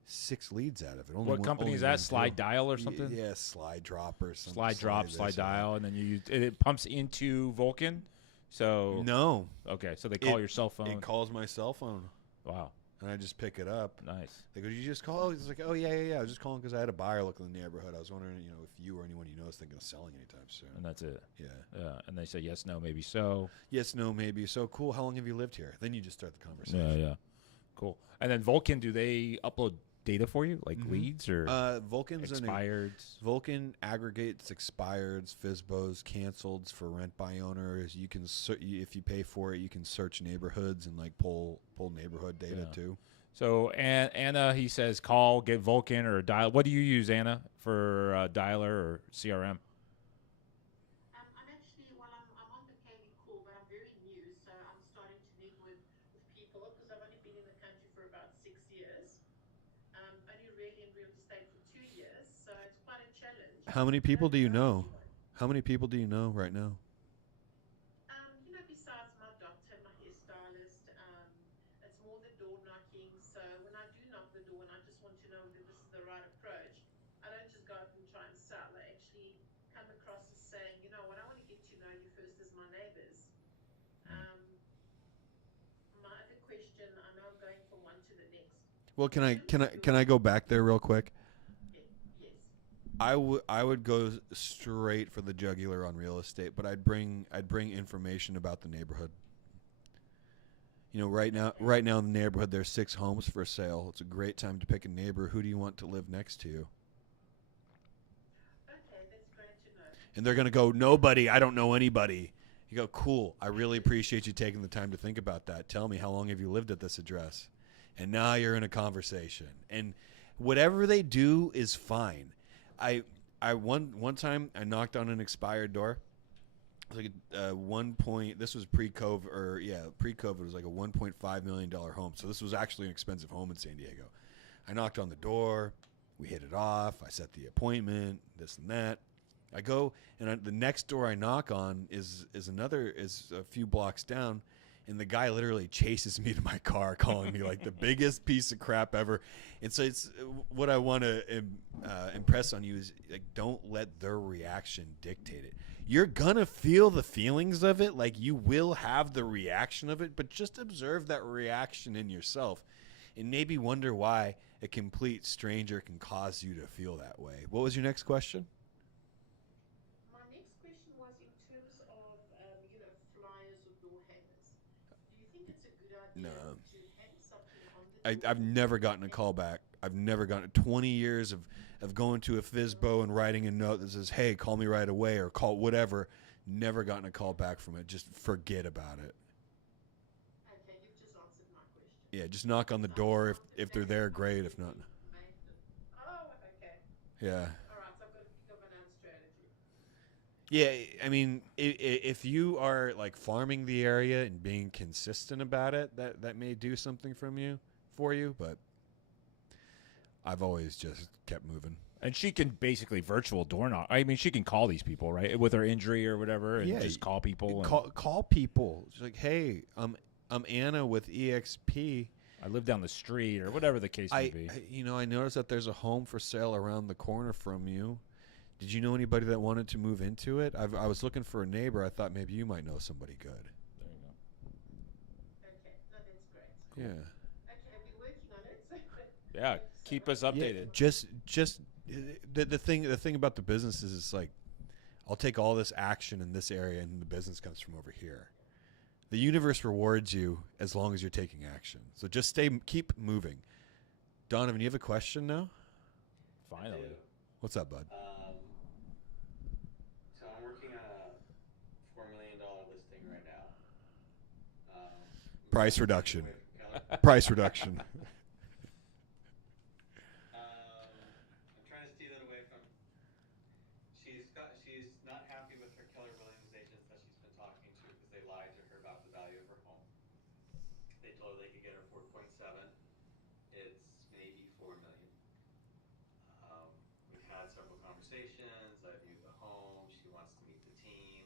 6 leads out of it. What company is that? Slide Dial or something? Yeah, Slide Drop or something. Slide Drop, Slide this, Dial, and then it pumps into Vulcan. So No, okay, so they call It- your cell phone. it calls my cell phone, Wow, and I just pick it up. nice. They go, "Did you just call?" It's like, "Oh yeah. I was just calling because I had a buyer looking in the neighborhood. I was wondering, if you or anyone you know is thinking of selling anytime soon." And that's it. Yeah. Yeah, and they say yes, no, maybe so. Yes, no, maybe. So cool. How long have you lived here? Then you just start the conversation. Yeah. Cool. And then Vulcan, do they upload data for you, like Mhm. leads or Vulcan's expired? Vulcan aggregates expireds, FSBOs, canceleds for rent by owners. You can if you pay for it, you can search neighborhoods and like pull neighborhood data Yeah. too. So Anna, he says call, get Vulcan or dial. What do you use, Anna, for dialer or CRM? How many people do you Last know? year. How many people do you know right now? Besides my doctor, my hairstylist, it's more the door knocking. So when I do knock the door and I just want to know whether this is the right approach, I don't just go out and try and sell. I actually come across as saying, you know what, I want to get to know you first as my neighbors. Um, my other question, I know I'm going from one to the next. Well, In terms of can your, I go back there real quick? yes, I would go straight for the jugular on real estate, but I'd bring information about the neighborhood. You know, okay, right now in the neighborhood there's 6 homes for sale. It's a great time to pick a neighbor. Who do you want to live next to you? okay, that's great to know. And they're going to go, "Nobody, I don't know anybody." You go, "Cool. I really appreciate you taking the time to think about that. Tell me, how long have you lived at this address?" And now you're in a conversation. And whatever they do is fine. I one time I knocked on an expired door. It was like a 1 point. This was pre-COVID, or yeah, pre-COVID. It was like a $1.5 million home. So this was actually an expensive home in San Diego. I knocked on the door. We hit it off. I set the appointment. This and that. I go, and the next door I knock on is a few blocks down, and the guy literally chases me to my car, calling me like the biggest piece of crap ever. And so it's what I want to impress on you is, like, don't let their reaction dictate it. You're gonna feel the feelings of it, like you will have the reaction of it, but just observe that reaction in yourself, and maybe wonder why a complete stranger can cause you to feel that way. What was your next question? My next question was in terms of, flyers or door hangers. Do you think it's a good No. idea to hang something on the I've door? never gotten a call back. I've never gotten 20 years of going to a FISBO and writing a note that says, "Hey, call me right away," or call whatever. Never gotten a call back from it. Just forget about it. Okay, you've just answered my question. Yeah, just knock on the So I just door answered if they're that there, question great. If because not, you made the. Oh, okay. yeah. All right, so I've got to think of another strategy. Yeah, I mean, if you are like farming the area and being consistent about it, that may do something for you. But I've always just kept moving. And she can basically virtual door knock. I mean, she can call these people, right, with her injury or whatever, and Yeah, just call people. Call people. It's like, "Hey, I'm Anna with EXP. I live down the street, or whatever the case may be. I noticed that there's a home for sale around the corner from you. Did you know anybody that wanted to move into it? I was looking for a neighbor. I thought maybe you might know somebody good." There you go. Okay, no, that's great. Yeah. Okay, we're working on it. Yeah, Thank you so keep much. us updated. Yeah, just the thing about the business is, it's like, I'll take all this action in this area and the business comes from over here. The universe rewards you as long as you're taking action. So just keep moving. Donovan, you have a question now? Finally. What's up, bud? So I'm working on a $4 million listing right now. Price reduction. Away from Keller. Price reduction. I'm trying to steer that away from. She's not happy with her Keller Williams agents that she's been talking to because they lied to her about the value of her home. They told her they could get her 4.7. It's maybe 4 million. We've had several conversations. I viewed the home. She wants to meet the team.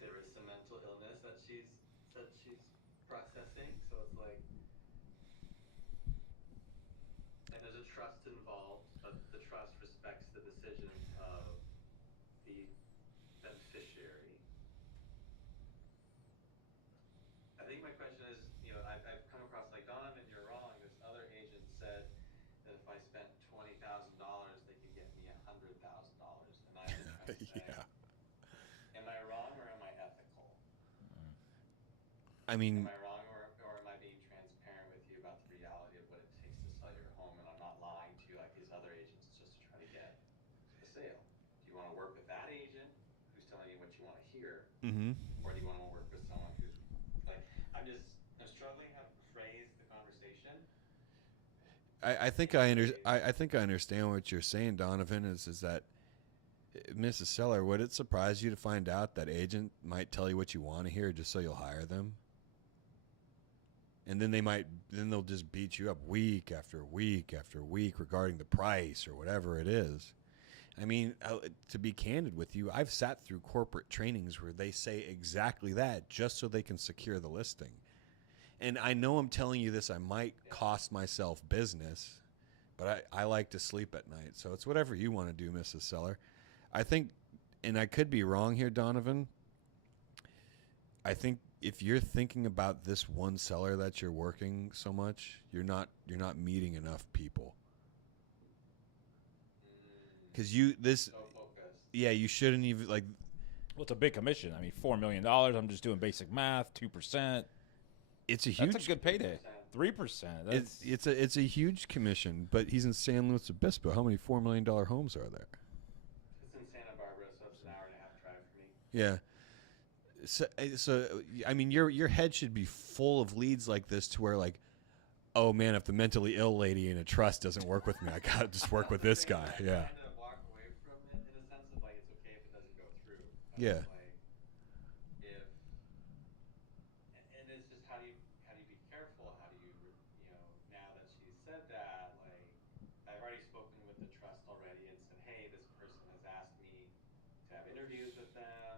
There is some mental illness that she's processing, so it's like, and there's a trust involved, but the trust respects the decisions of the beneficiary. I think my question is, I've come across, like, Donovan, you're wrong. This other agent said that if I spent $20,000, they could get me $100,000, and I'm just kind of saying, Yeah. am I wrong or am I ethical? I mean, Am I wrong or am I being transparent with you about the reality of what it takes to sell your home, and I'm not lying to you like these other agents just to try to get the sale? Do you want to work with that agent who's telling you what you want to hear, mm-hmm. or do you want to work with someone who's like, I'm struggling how to phrase the conversation. I think I understand what you're saying, Donovan. Is that, Mrs. Seller, would it surprise you to find out that agent might tell you what you want to hear just so you'll hire them? And then they'll just beat you up week after week after week regarding the price or whatever it is. I mean, to be candid with you, I've sat through corporate trainings where they say exactly that just so they can secure the listing. And I know I'm telling you this, I might cost myself business, but I like to sleep at night. So it's whatever you want to do, Mrs. Seller. I think, and I could be wrong here, Donovan, I think if you're thinking about this one seller that you're working so much, you're not meeting enough people. Because So focused. yeah, you shouldn't even like. Well, it's a big commission. I mean, $4 million. I'm just doing basic math. 2%. It's a huge. That's a good payday. 3%. It's a huge commission, but he's in San Luis Obispo. How many $4 million homes are there? It's in Santa Barbara, so it's an hour and a half drive for me. Yeah. So I mean, your head should be full of leads like this, to where like, oh man, if the mentally ill lady in a trust doesn't work with me, I gotta just work with this guy. Yeah. I kind of walk away from it in a sense of like it's okay if it doesn't go through. But Yeah. it's like if, and it's just how do you be careful? How do you now that she said that, like I've already spoken with the trust already and said, hey, this person has asked me to have interviews with them.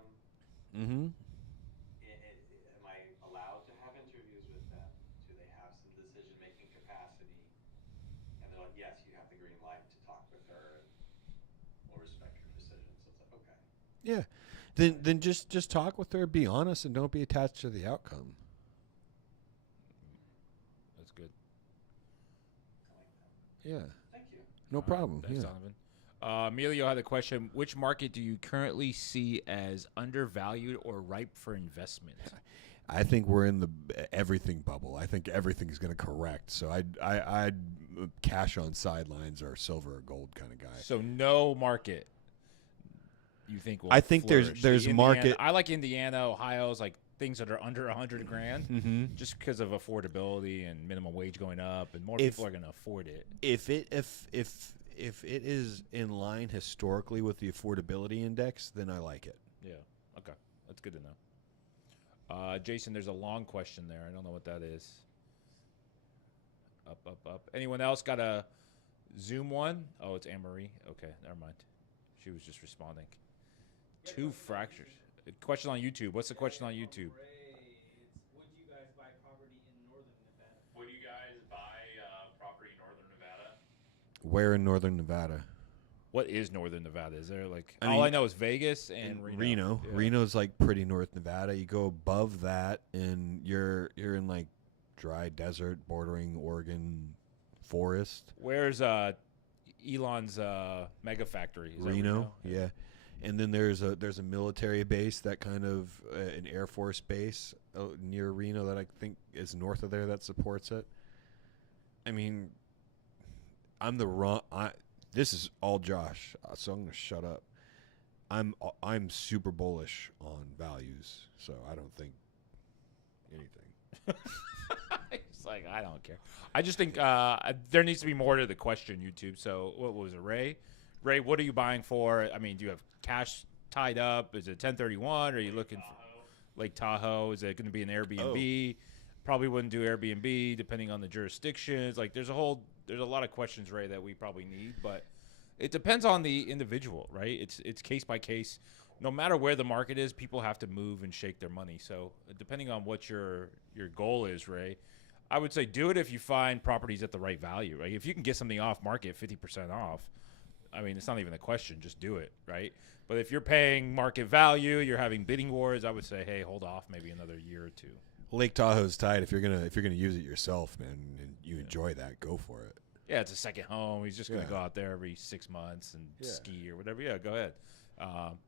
Mm-hmm. Am I allowed to have interviews with them? Do they have some decision-making capacity? And they're like, yes, you have the green light to talk with her, and we'll respect your decision. So it's like, okay. Yeah. Then just talk with her, be honest, and don't be attached to the outcome. That's good. I like that. Yeah. Thank you. No problem. Thanks, Yeah. Donovan. Emilio had a question. Which market do you currently see as undervalued or ripe for investment? I think we're in the everything bubble. I think everything is going to correct. So I'd cash on sidelines or silver or gold kind of guy. So no market you think will I think flourish. there's Indiana, market. I like Indiana, Ohio's like things that are under $100 grand, Mm-hmm. just because of affordability and minimum wage going up, and more If- people are going to afford it. If it is in line historically with the affordability index, then I like it. Yeah. Okay. That's good to know. Jason, there's a long question there. I don't know what that is. Up. Anyone else got a Zoom one? Oh, it's Anne-Marie. Okay, never mind. She was just responding. Two fractures. Question on YouTube. What's the question on YouTube? Would you guys buy property in northern Nevada? Would you guys buy property in northern Nevada? Where in northern Nevada? What is Northern Nevada? Is there like I all mean, I know is Vegas and Reno. Yeah. Reno's like pretty North Nevada. You go above that, and you're in like dry desert bordering Oregon forest. Where's Elon's mega factory? Is that Reno, yeah. And then there's a military base, that kind of an Air Force base near Reno that I think is north of there that supports it. I mean, this is all Josh, so I'm going to shut up. I'm super bullish on values, so I don't think anything. It's like, I don't care. I just think there needs to be more to the question, YouTube. So what was it, Ray? Ray, what are you buying for? I mean, do you have cash tied up? Is it 1031? Or are you looking for Lake Tahoe? Is it going to be an Airbnb? Probably wouldn't do Airbnb depending on the jurisdictions. Like there's a lot of questions, Ray, that we probably need, but it depends on the individual, right? It's case by case. No matter where the market is, people have to move and shake their money. So depending on what your goal is, Ray, I would say do it if you find properties at the right value, right? If you can get something off market 50% off, I mean, it's not even a question. Just do it, right? But if you're paying market value, you're having bidding wars, I would say, hey, hold off maybe another year or two. Lake Tahoe's tight. If you're gonna use it yourself, man, and you enjoy that, go for it. Yeah, it's a second home. He's just going to go out there every 6 months and ski or whatever. Yeah, go ahead.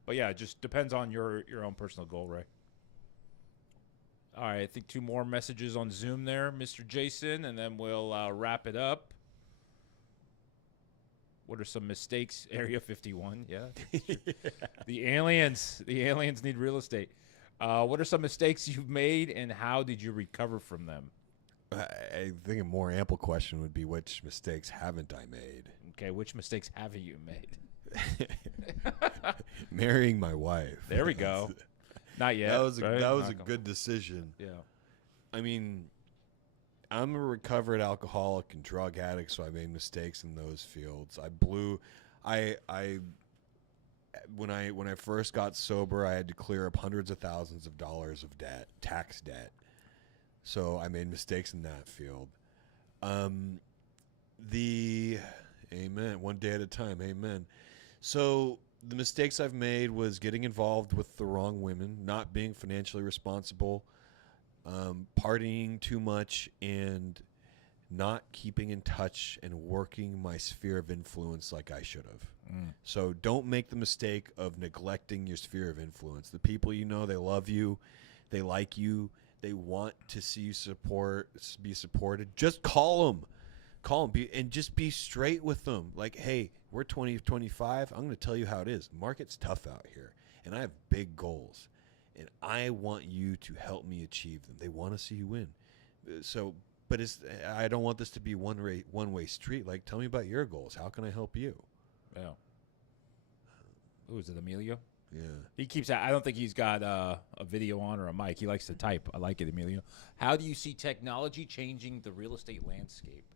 But yeah, it just depends on your own personal goal, Ray. All right, I think 2 more messages on Zoom there, Mr. Jason, and then we'll wrap it up. What are some mistakes? Area 51, yeah. The aliens need real estate. What are some mistakes you've made, and how did you recover from them? I think a more ample question would be, which mistakes haven't I made? Okay, which mistakes haven't you made? Marrying my wife. There we go. Not yet. That was right? a Not good decision. Yeah. I mean, I'm a recovered alcoholic and drug addict, so I made mistakes in those fields. When I first got sober, I had to clear up hundreds of thousands of dollars of debt, tax debt. So I made mistakes in that field. Amen. One day at a time. Amen. So the mistakes I've made was getting involved with the wrong women, not being financially responsible, partying too much, and not keeping in touch and working my sphere of influence like I should have. So don't make the mistake of neglecting your sphere of influence. The people you know, they love you, they like you, they want to see you be supported. Just call them. And just be straight with them. Like, hey, we're 2025. I'm going to tell you how it is. The market's tough out here, and I have big goals, and I want you to help me achieve them. They want to see you win. So, but I don't want this to be one-way street. Like, tell me about your goals. How can I help you? Yeah. Who is it, Emilio? Yeah. He keeps. I don't think he's got a video on or a mic. He likes to type. I like it, Emilio. How do you see technology changing the real estate landscape?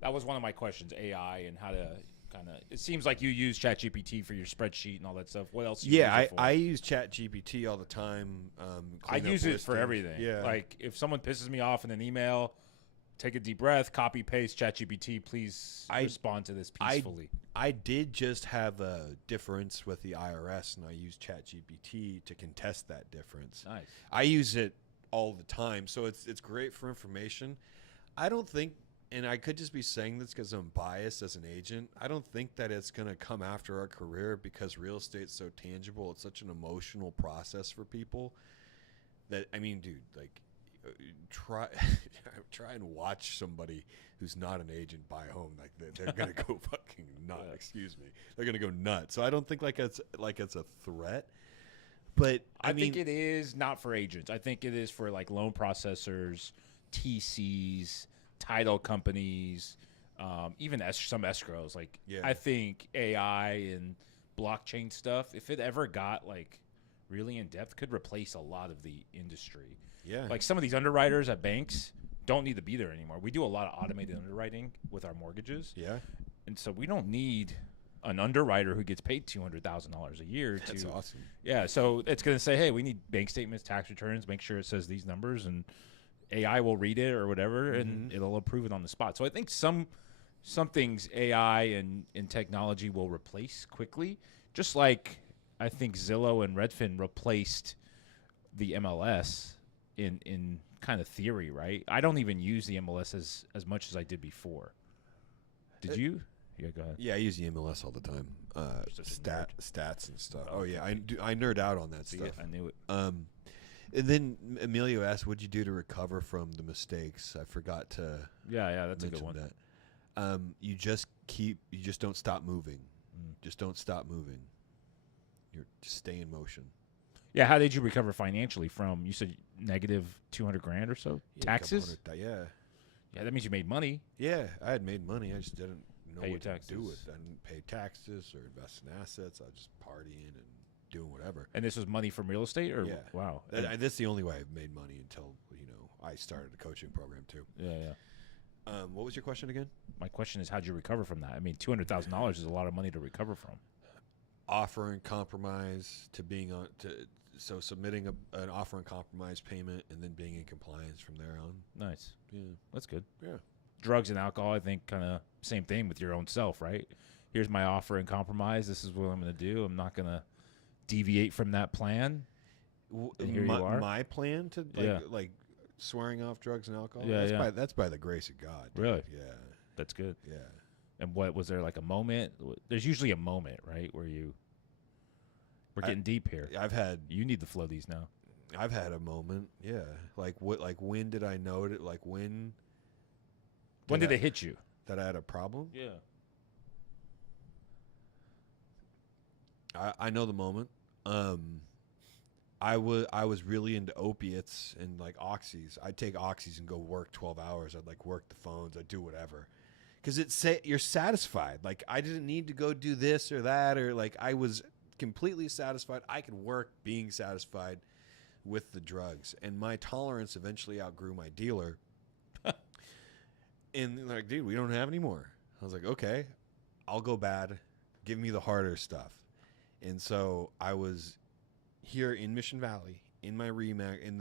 That was one of my questions. AI and how to kind of. It seems like you use ChatGPT for your spreadsheet and all that stuff. What else? I use ChatGPT all the time. I use it for everything. Yeah. Like if someone pisses me off in an email, take a deep breath, copy paste ChatGPT. Please respond to this peacefully. I did just have a difference with the IRS, and I used ChatGPT to contest that difference. Nice. I use it all the time, so it's great for information. I don't think, and I could just be saying this because I'm biased as an agent, I don't think that it's going to come after our career because real estate's so tangible. It's such an emotional process for people that, I mean, dude, like, try and watch somebody who's not an agent buy a home. Like they're gonna go fucking nuts. Excuse me, they're gonna go nuts. So I don't think like it's a threat. But I mean, think it is not for agents. I think it is for like loan processors, TCs, title companies, even some escrows. Like I think AI and blockchain stuff, if it ever got like really in depth, could replace a lot of the industry. Yeah. Like some of these underwriters at banks don't need to be there anymore. We do a lot of automated underwriting with our mortgages. Yeah. And so we don't need an underwriter who gets paid $200,000 a year. That's awesome. Yeah. So it's going to say, hey, we need bank statements, tax returns, make sure it says these numbers, and AI will read it or whatever, and it'll approve it on the spot. So I think some things AI and technology will replace quickly, just like I think Zillow and Redfin replaced the MLS in kind of theory, right? I don't even use the MLS as much as I did before. Did you? Yeah, go ahead. Yeah, I use the MLS all the time. Stats and stuff. Oh yeah, I nerd out on that stuff. I knew it. And then Emilio asked, "What'd you do to recover from the mistakes?" I forgot to. Yeah, that's a good mention one. That. You just don't stop moving. Just don't stop moving. Just stay in motion. Yeah, how did you recover financially from? You said negative $200,000 or so. Yeah, Taxes? Yeah. Yeah, that means you made money. Yeah, I had made money. I just didn't know Pay what your to do taxes. with it. I didn't pay taxes or invest in assets. I was just partying and doing whatever. And this was money from real estate, or Yeah. wow? That's the only way I've made money until I started a coaching program too. Yeah. What was your question again? My question is, how'd you recover from that? I mean, $200,000 is a lot of money to recover from. Offer and compromise to being on so submitting an offer and compromise payment and then being in compliance from there on. Nice. Yeah, That's good. yeah. Drugs and alcohol, I think, kind of same thing with your own self, right? Here's my offer and compromise. This is what I'm going to do. I'm not going to deviate from that plan. And here you are. My plan to like swearing off drugs and alcohol. Yeah, That's by the grace of God. Dude. Really? Yeah. That's good. Yeah. And what was there, like a moment? There's usually a moment, right, where we're getting deep here. You need to flow these now. I've had a moment. Yeah. Like when did I know it? Like when did it hit you that I had a problem? Yeah. I know the moment. I was really into opiates and like oxys. I'd take oxys and go work 12 hours. I'd like work the phones. I'd do whatever. Because you're satisfied. Like I didn't need to go do this or that, or like I was completely satisfied. I could work being satisfied with the drugs. And my tolerance eventually outgrew my dealer. And they're like, dude, we don't have any more. I was like, okay, I'll go bad. Give me the harder stuff. And so I was here in Mission Valley in my Remax in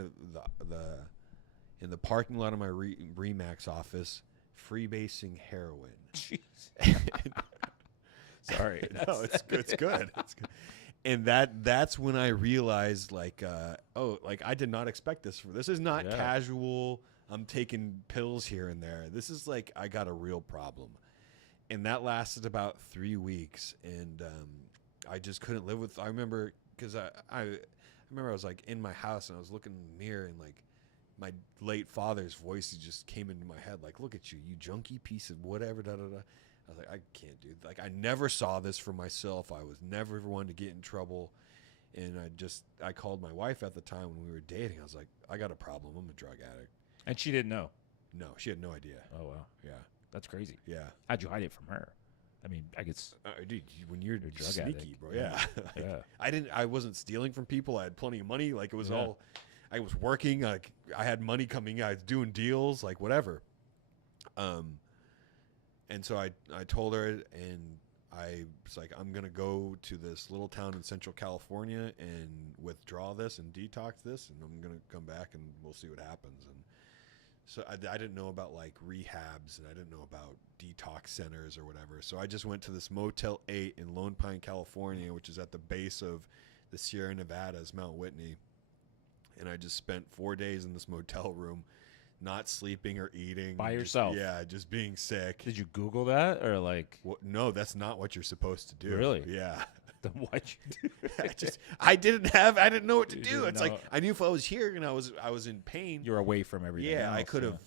the parking lot of my Remax office, freebasing heroin. Jeez. Sorry. No, it's good. It's good. It's good. And that's when I realized, like, like I did not expect this. This is not casual. I'm taking pills here and there. This is like I got a real problem, and that lasted about 3 weeks. And I just couldn't live with. I remember because I remember I was like in my house and I was looking in the mirror and like my late father's voice just came into my head like, "Look at you, you junkie piece of whatever." Da da da. I was like, I can't do like I never saw this for myself. I was never one to get in trouble. And I called my wife at the time when we were dating. I was like, I got a problem. I'm a drug addict. And she didn't know. No, she had no idea. Oh, wow. Yeah. That's crazy. Yeah. How'd you hide it from her? I mean, I guess. Dude, when you're drug sneaky, addict. bro. Yeah. Yeah. I wasn't stealing from people. I had plenty of money. Like it was all, I was working. Like I had money coming. I was doing deals, like whatever. And so I told her, and I was like, I'm going to go to this little town in Central California and withdraw this and detox this, and I'm going to come back and we'll see what happens. And so I didn't know about like rehabs, and I didn't know about detox centers or whatever. So I just went to this Motel 8 in Lone Pine, California, which is at the base of the Sierra Nevadas, Mount Whitney. And I just spent 4 days in this motel room, not sleeping or eating. By yourself? Yeah, just being sick. Did you Google that or like? Well, no, that's not what you're supposed to do. Really? Yeah. Then why'd you do it? I didn't know what to You do. didn't It's know. like I knew if I was here and I was in pain. You're away from everything. Yeah, else,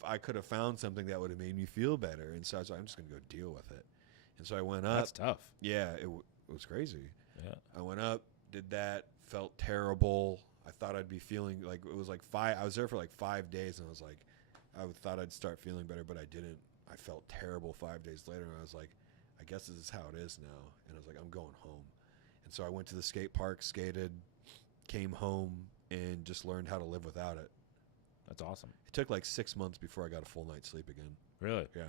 I could have found something that would have made me feel better. And so I was like, I'm just gonna go deal with it. And so I went up. That's tough. Yeah, it was crazy. Yeah. I went up, did that, felt terrible. I thought I'd be feeling like it was like I was there for like 5 days, and I was like, I thought I'd start feeling better, but I didn't. I felt terrible 5 days later, and I was like, I guess this is how it is now. And I was like, I'm going home. And so I went to the skate park, skated, came home, and just learned how to live without it. That's awesome. It took like 6 months before I got a full night's sleep again. Really? Yeah.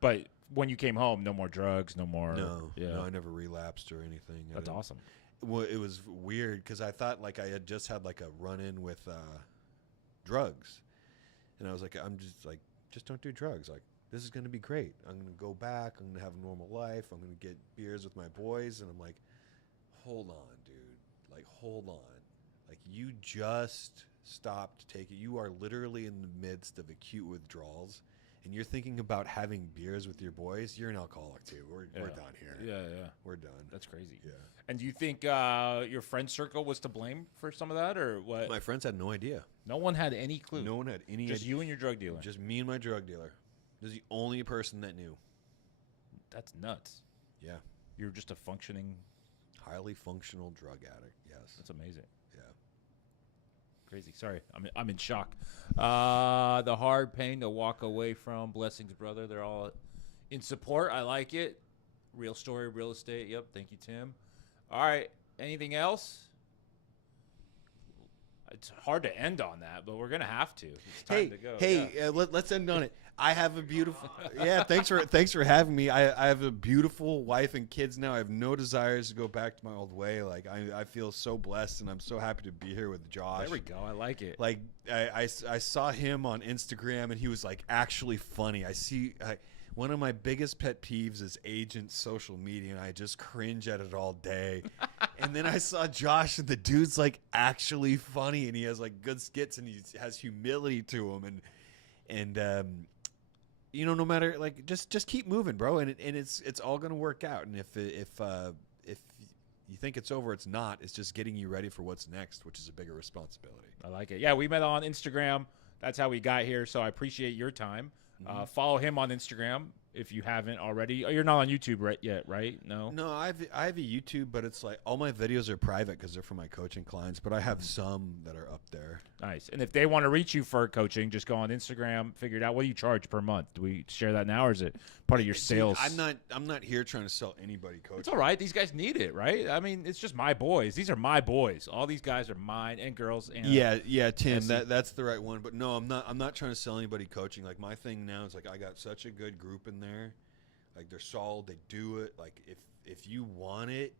But when you came home, no more drugs, no more. No, Yeah. no, I never relapsed or anything. That's awesome. Well, it was weird because I thought like I had just had like a run-in with drugs. And I was like, I'm just like, just don't do drugs. Like, this is going to be great. I'm going to go back. I'm going to have a normal life. I'm going to get beers with my boys. And I'm like, hold on, dude. Like, hold on. Like, you just stopped taking, you are literally in the midst of acute withdrawals. And you're thinking about having beers with your boys. You're an alcoholic, too. We're done here. Yeah. We're done. That's crazy. Yeah. And do you think your friend circle was to blame for some of that, or what? My friends had no idea. No one had any clue. No one had any Just idea. you and your drug dealer. Just me and my drug dealer. This is the only person that knew. That's nuts. Yeah. You're just a functioning. Highly functional drug addict. Yes. That's amazing. Yeah. Crazy. Sorry, I'm in shock. The hard pain to walk away from. Blessings, brother. They're all in support. I like it. Real story, real estate. Yep. Thank you, Tim. All right. Anything else? It's hard to end on that, but we're gonna have to. It's time to go. Yeah. Let's end on it. I have a beautiful. Yeah, thanks for having me. I have a beautiful wife and kids now. I have no desires to go back to my old way. Like I feel so blessed, and I'm so happy to be here with Josh. There we go. I like it. Like I saw him on Instagram, and he was like actually funny. One of my biggest pet peeves is agent social media, and I just cringe at it all day. And then I saw Josh, and the dude's like actually funny, and he has like good skits, and he has humility to him, and you know, no matter like just keep moving, bro, and it's all gonna work out. And if you think it's over, it's not. It's just getting you ready for what's next, which is a bigger responsibility. I like it. Yeah, we met on Instagram. That's how we got here. So I appreciate your time. Follow him on Instagram if you haven't already. Oh, you're not on YouTube yet, right? No. No, I have a YouTube, but it's like all my videos are private because they're for my coaching clients. But I have some that are up there. Nice. And if they want to reach you for coaching, just go on Instagram, figure it out. What do you charge per month? Do we share that now, or is it part of your sales? Dude, I'm not here trying to sell anybody coaching. It's all right. These guys need it, right? I mean, it's just my boys. These are my boys. All these guys are mine and girls. And Yeah, Tim, that's the right one. But no, I'm not trying to sell anybody coaching. Like my thing now is like I got such a good group in there. Like they're solid, they do it. Like if you want it,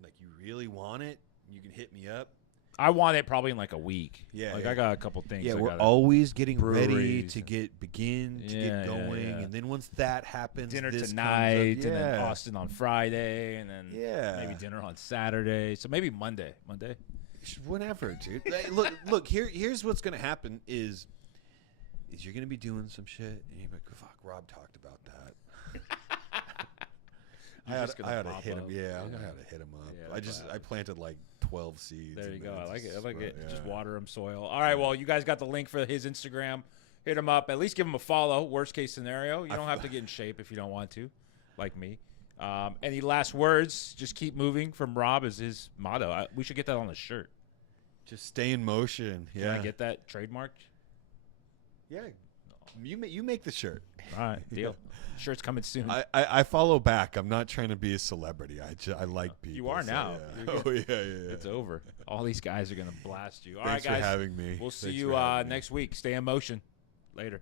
like you really want it, you can hit me up. I want it probably in like a week. Yeah, like yeah. I got a couple things. Yeah, I we're gotta- always getting ready breweries to and- get going, yeah. and then once that happens, dinner this tonight, comes up. and then Yeah. Austin on Friday, and then maybe dinner on Saturday. So maybe Monday. Whenever, dude. Like, look. Here's what's gonna happen is you're gonna be doing some shit, and you're like, "Fuck, Rob talked about that." You're just gonna I ought to pop hit him. up. Yeah, Yeah. I ought to hit him up. Yeah, I planted like 12 seeds. There you and go. I like it. I like it. yeah. Just water him soil. All right. Well, you guys got the link for his Instagram. Hit him up. At least give him a follow. Worst case scenario, you don't have to get in shape if you don't want to, like me. Any last words? Just keep moving from Rob is his motto. We should get that on a shirt. Just stay in motion. Can Yeah. I get that trademarked? Yeah. You make the shirt. All right. Deal. Shirt's coming soon. I follow back. I'm not trying to be a celebrity. I like people. You are so now. yeah. You're Oh yeah. It's over. All these guys are going to blast you. All Thanks right, guys. for having me. We'll see Thanks you for having me. next week. Stay in motion. Later.